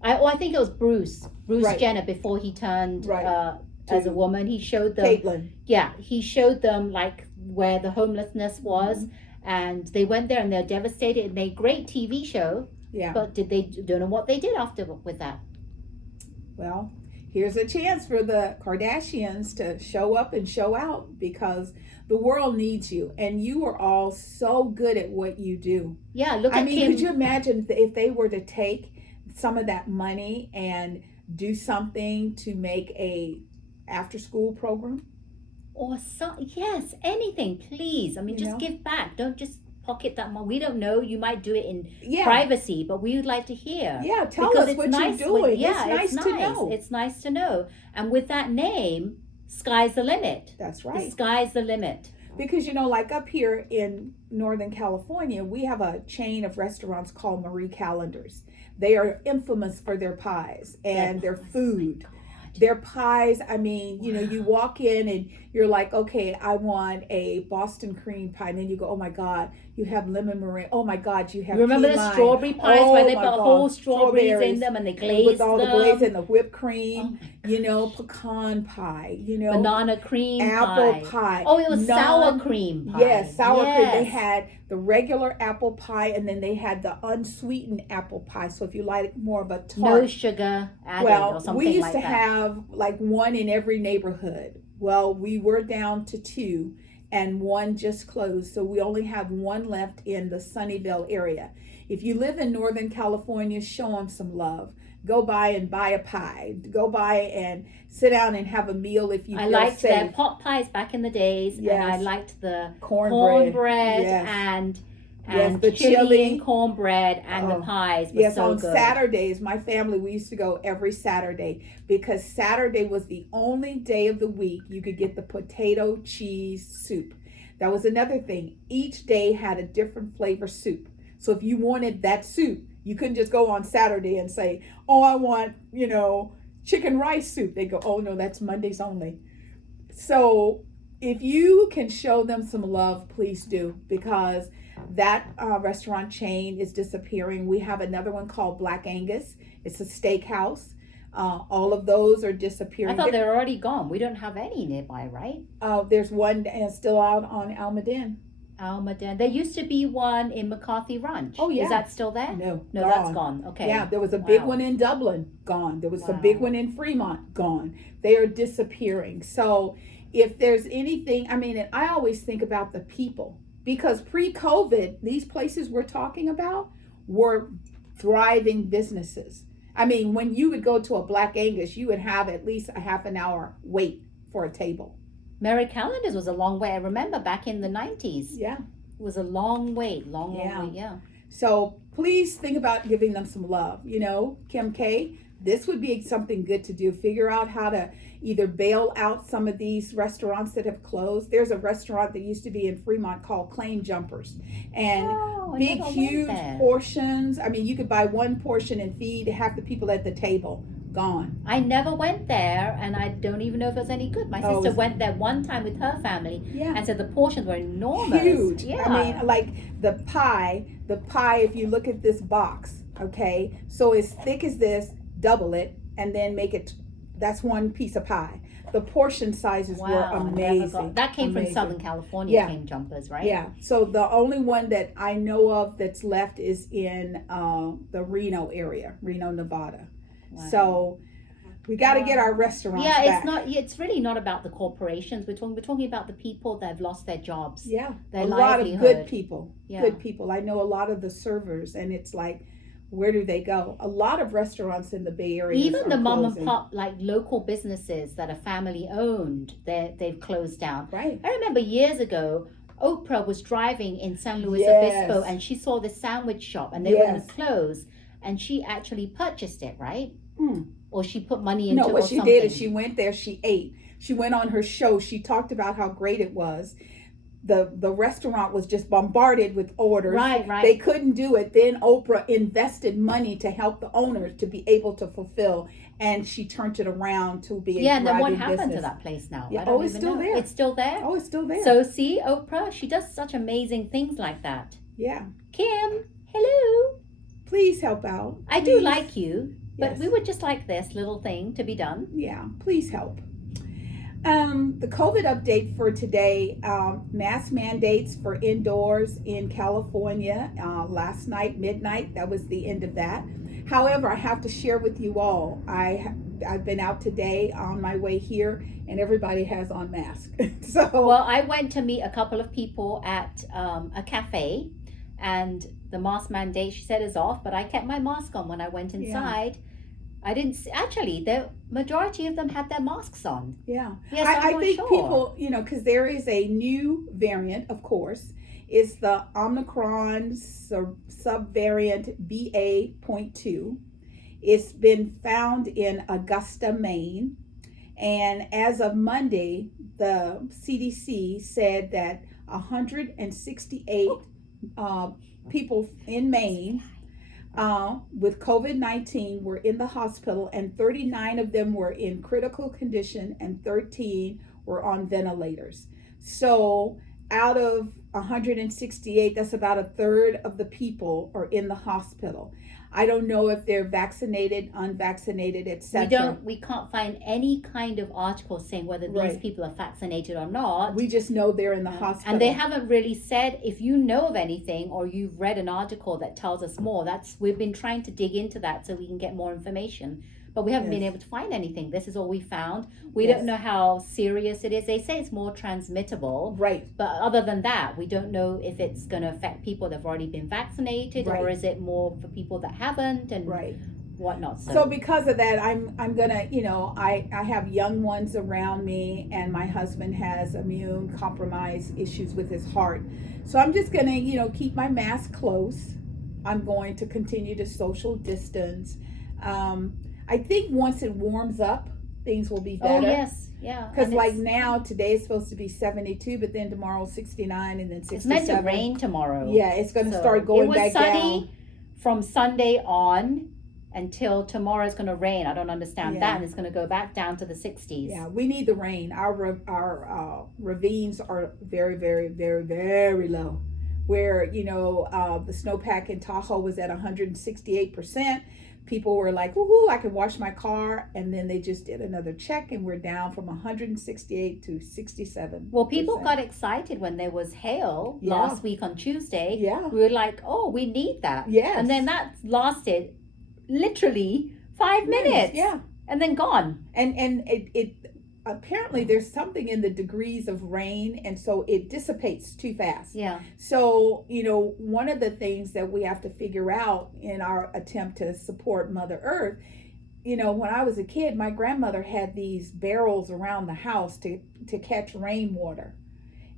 I think it was Bruce Right. Jenner, before he turned Right. as a woman. He showed them. Caitlin. Yeah, he showed them like where the homelessness was, and they went there and they're devastated. It made a great TV show, Yeah. but don't know what they did after with that. Well, here's a chance for the Kardashians to show up and show out, because the world needs you, and you are all so good at what you do. Yeah, look I at mean, Kim. could you imagine if they were to take some of that money and do something to make a after school program? Or yes, anything, please. I mean, You just know? give back. Don't just pocket that money. We don't know. You might do it in Yeah. privacy, but we would like to hear. Yeah, tell Because us it's what nice you're doing. when- yeah, it's nice to know. It's nice to know. And with that name, sky's the limit. That's The right. sky's the limit. Because, like up here in Northern California, we have a chain of restaurants called Marie Callender's. They are infamous for their pies and their food. Their pies, I mean, you walk in and you're like, okay, I want a Boston cream pie. And then you go, oh my God, you have lemon meringue. Oh my God, you have You remember key the lime. strawberry pies Oh where they my put God, whole strawberries in strawberries them and they glaze with all them? the glaze and the whipped cream, Oh pecan pie, banana cream apple pie. Oh, it was sour non- cream pie. Yes, sour cream. They Yes. had the regular apple pie, and then they had the unsweetened apple pie. So if you like more of a tart, No sugar added or something we used like to that. have like one in every neighborhood. Well, we were down to 2, and one just closed. So we only have one left in the Sunnyvale area. If you live in Northern California, show them some love. Go by and buy a pie. Go by and sit down and have a meal if you I feel liked safe. their pot pies back in the days, and I Yes. liked the Cornbread. Yes. and Yes, the chili chili. and cornbread and the Oh, pies were Yes, so on good. Saturdays, my family, we used to go every Saturday, because Saturday was the only day of the week you could get the potato cheese soup. That was another thing. Each day had a different flavor soup. So if you wanted that soup, You couldn't just go on Saturday and say, oh, I want, chicken rice soup. They go, oh, no, that's Mondays only. So if you can show them some love, please do, because that restaurant chain is disappearing. We have another one called Black Angus. It's a steakhouse. All of those are disappearing. I thought they were already gone. We don't have any nearby, right? There's one still out on Almaden. Almaden. There used to be one in McCarthy Ranch. Oh, yeah. Is that still there? No, that's gone. Okay. Yeah, there was a big one in Dublin, gone. There was a big one in Fremont, gone. They are disappearing. So if there's anything, and I always think about the people, because pre-COVID, these places we're talking about were thriving businesses. When you would go to a Black Angus, you would have at least a half an hour wait for a table. Mary Callender's was a long way. I remember back in the 90s. Yeah. It was a long wait, long wait, yeah. So please think about giving them some love. Kim K, this would be something good to do. Figure out how to either bail out some of these restaurants that have closed. There's a restaurant that used to be in Fremont called Claim Jumpers. And big, huge portions. You could buy one portion and feed half the people at the table. Gone. I never went there, and I don't even know if it was any good. My sister went there one time with her family, and said the portions were enormous. Huge. Yeah. Like the pie, if you look at this box, okay, so as thick as this, double it, and then make it, that's one piece of pie. The portion sizes were amazing. That came from Southern California, Claim Jumpers, right? Yeah. So the only one that I know of that's left is in the Reno area, Reno, Nevada. Wow. So we got to get our restaurants back. It's really not about the corporations. We're talking about the people that have lost their jobs. Yeah. Their lot of good people. Yeah. Good people. I know a lot of the servers, and it's like, where do they go? A lot of restaurants in the Bay Area. Even the mom and pop, like local businesses that are family owned, they've closed down. Right. I remember years ago, Oprah was driving in San Luis Obispo, and she saw this sandwich shop, and they were going to close, and she actually purchased it, right? Or she put money into it. No, what she did is she went there, she ate. She went on her show. She talked about how great it was. The restaurant was just bombarded with orders. Right. They couldn't do it. Then Oprah invested money to help the owners to be able to fulfill, and she turned it around to be a thriving and then what happened business. To that place now? Yeah. It's still there. It's still there? Oh, it's still there. So see, Oprah, she does such amazing things like that. Yeah. Kim, hello. Please help out. I do like you. But Yes. we would just like this little thing to be done. Yeah, please help. The COVID update for today, mask mandates for indoors in California last night, midnight. That was the end of that. However, I have to share with you all, I've been out today on my way here, and everybody has on masks. Well, I went to meet a couple of people at a cafe, and the mask mandate, she said, is off, but I kept my mask on when I went inside. Yeah. I didn't see, actually, the majority of them had their masks on. Yeah. Yes, I think people, because there is a new variant, of course. It's the Omicron subvariant BA.2. It's been found in Augusta, Maine. And as of Monday, the CDC said that 168 people in Maine with COVID-19 were in the hospital, and 39 of them were in critical condition and 13 were on ventilators. So out of 168, that's about a third of the people are in the hospital. I don't know if they're vaccinated, unvaccinated, etc. We can't find any kind of article saying whether these people are vaccinated or not. We just know they're in the hospital. And they haven't really said, if you know of anything or you've read an article that tells us more, we've been trying to dig into that so we can get more information. But we haven't been able to find anything. This is all we found. We don't know how serious it is. They say it's more transmittable. Right. But other than that, we don't know if it's going to affect people that have already been vaccinated, or is it more for people that haven't and whatnot. So because of that, I'm going to, I have young ones around me, and my husband has immune compromise issues with his heart. So I'm just going to, keep my mask close. I'm going to continue to social distance. I think once it warms up, things will be better. Oh, yes. Yeah. Because now, today is supposed to be 72, but then tomorrow 69, and then 67. It's meant to rain tomorrow. Yeah, it's going to start going back down. It was sunny from Sunday on until tomorrow it's going to rain. I don't understand that. And it's going to go back down to the 60s. Yeah, we need the rain. Our ravines are very, very, very, very low. Where, the snowpack in Tahoe was at 168%. People were like, woohoo, I can wash my car. And then they just did another check and we're down from 168 to 67. Well, people got excited when there was hail last week on Tuesday. Yeah. We were like, oh, we need that. Yes. And then that lasted literally 5 minutes. Yeah. And then gone. And it apparently there's something in the degrees of rain, and so it dissipates too fast. Yeah. So, one of the things that we have to figure out in our attempt to support Mother Earth, when I was a kid, my grandmother had these barrels around the house to catch rainwater.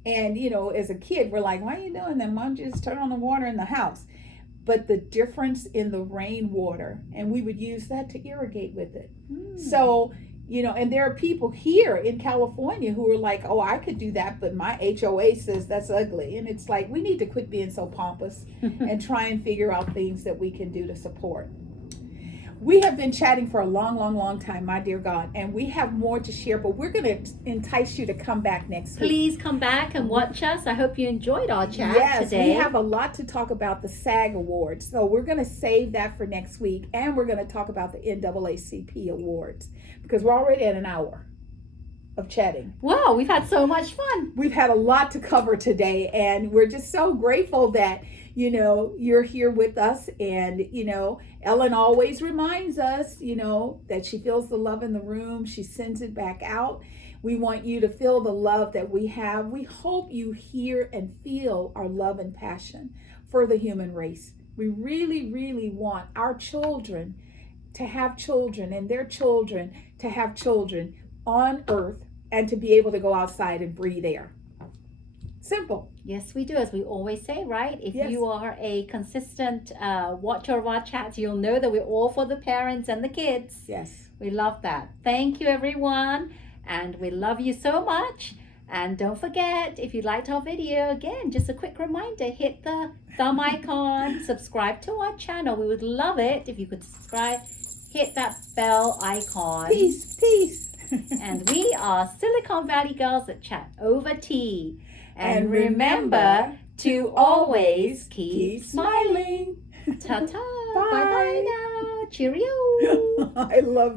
And, as a kid, we're like, why are you doing that? Why don't you just turn on the water in the house? But the difference in the rainwater, and we would use that to irrigate with it. So, and there are people here in California who are like, oh, I could do that, but my HOA says that's ugly. And it's like, we need to quit being so pompous and try and figure out things that we can do to support. We have been chatting for a long, long, long time, my dear God, and we have more to share, but we're going to entice you to come back next week. Please come back and watch us. I hope you enjoyed our chat Yes, today. we have a lot to talk about the SAG Awards, so we're going to save that for next week, and we're going to talk about the NAACP Awards, because we're already at an hour of chatting. Wow, we've had so much fun. We've had a lot to cover today, and we're just so grateful that you're here with us. And Ellen always reminds us that she feels the love in the room, she sends it back out. We want you to feel the love that we have. We hope you hear and feel our love and passion for the human race. We really, really want our children to have children and their children to have children on earth and to be able to go outside and breathe air. Simple. Yes, we do, as we always say, right? If Yes. you are a consistent watcher of our chats, you'll know that we're all for the parents and the kids. Yes. We love that. Thank you, everyone. And we love you so much. And don't forget, if you liked our video, again, just a quick reminder, hit the thumb icon, subscribe to our channel. We would love it if you could subscribe, hit that bell icon. Peace, peace. And we are Silicon Valley Girls that chat over tea. And remember to always keep smiling. Ta-ta. Bye. Bye-bye now. Cheerio. I love that.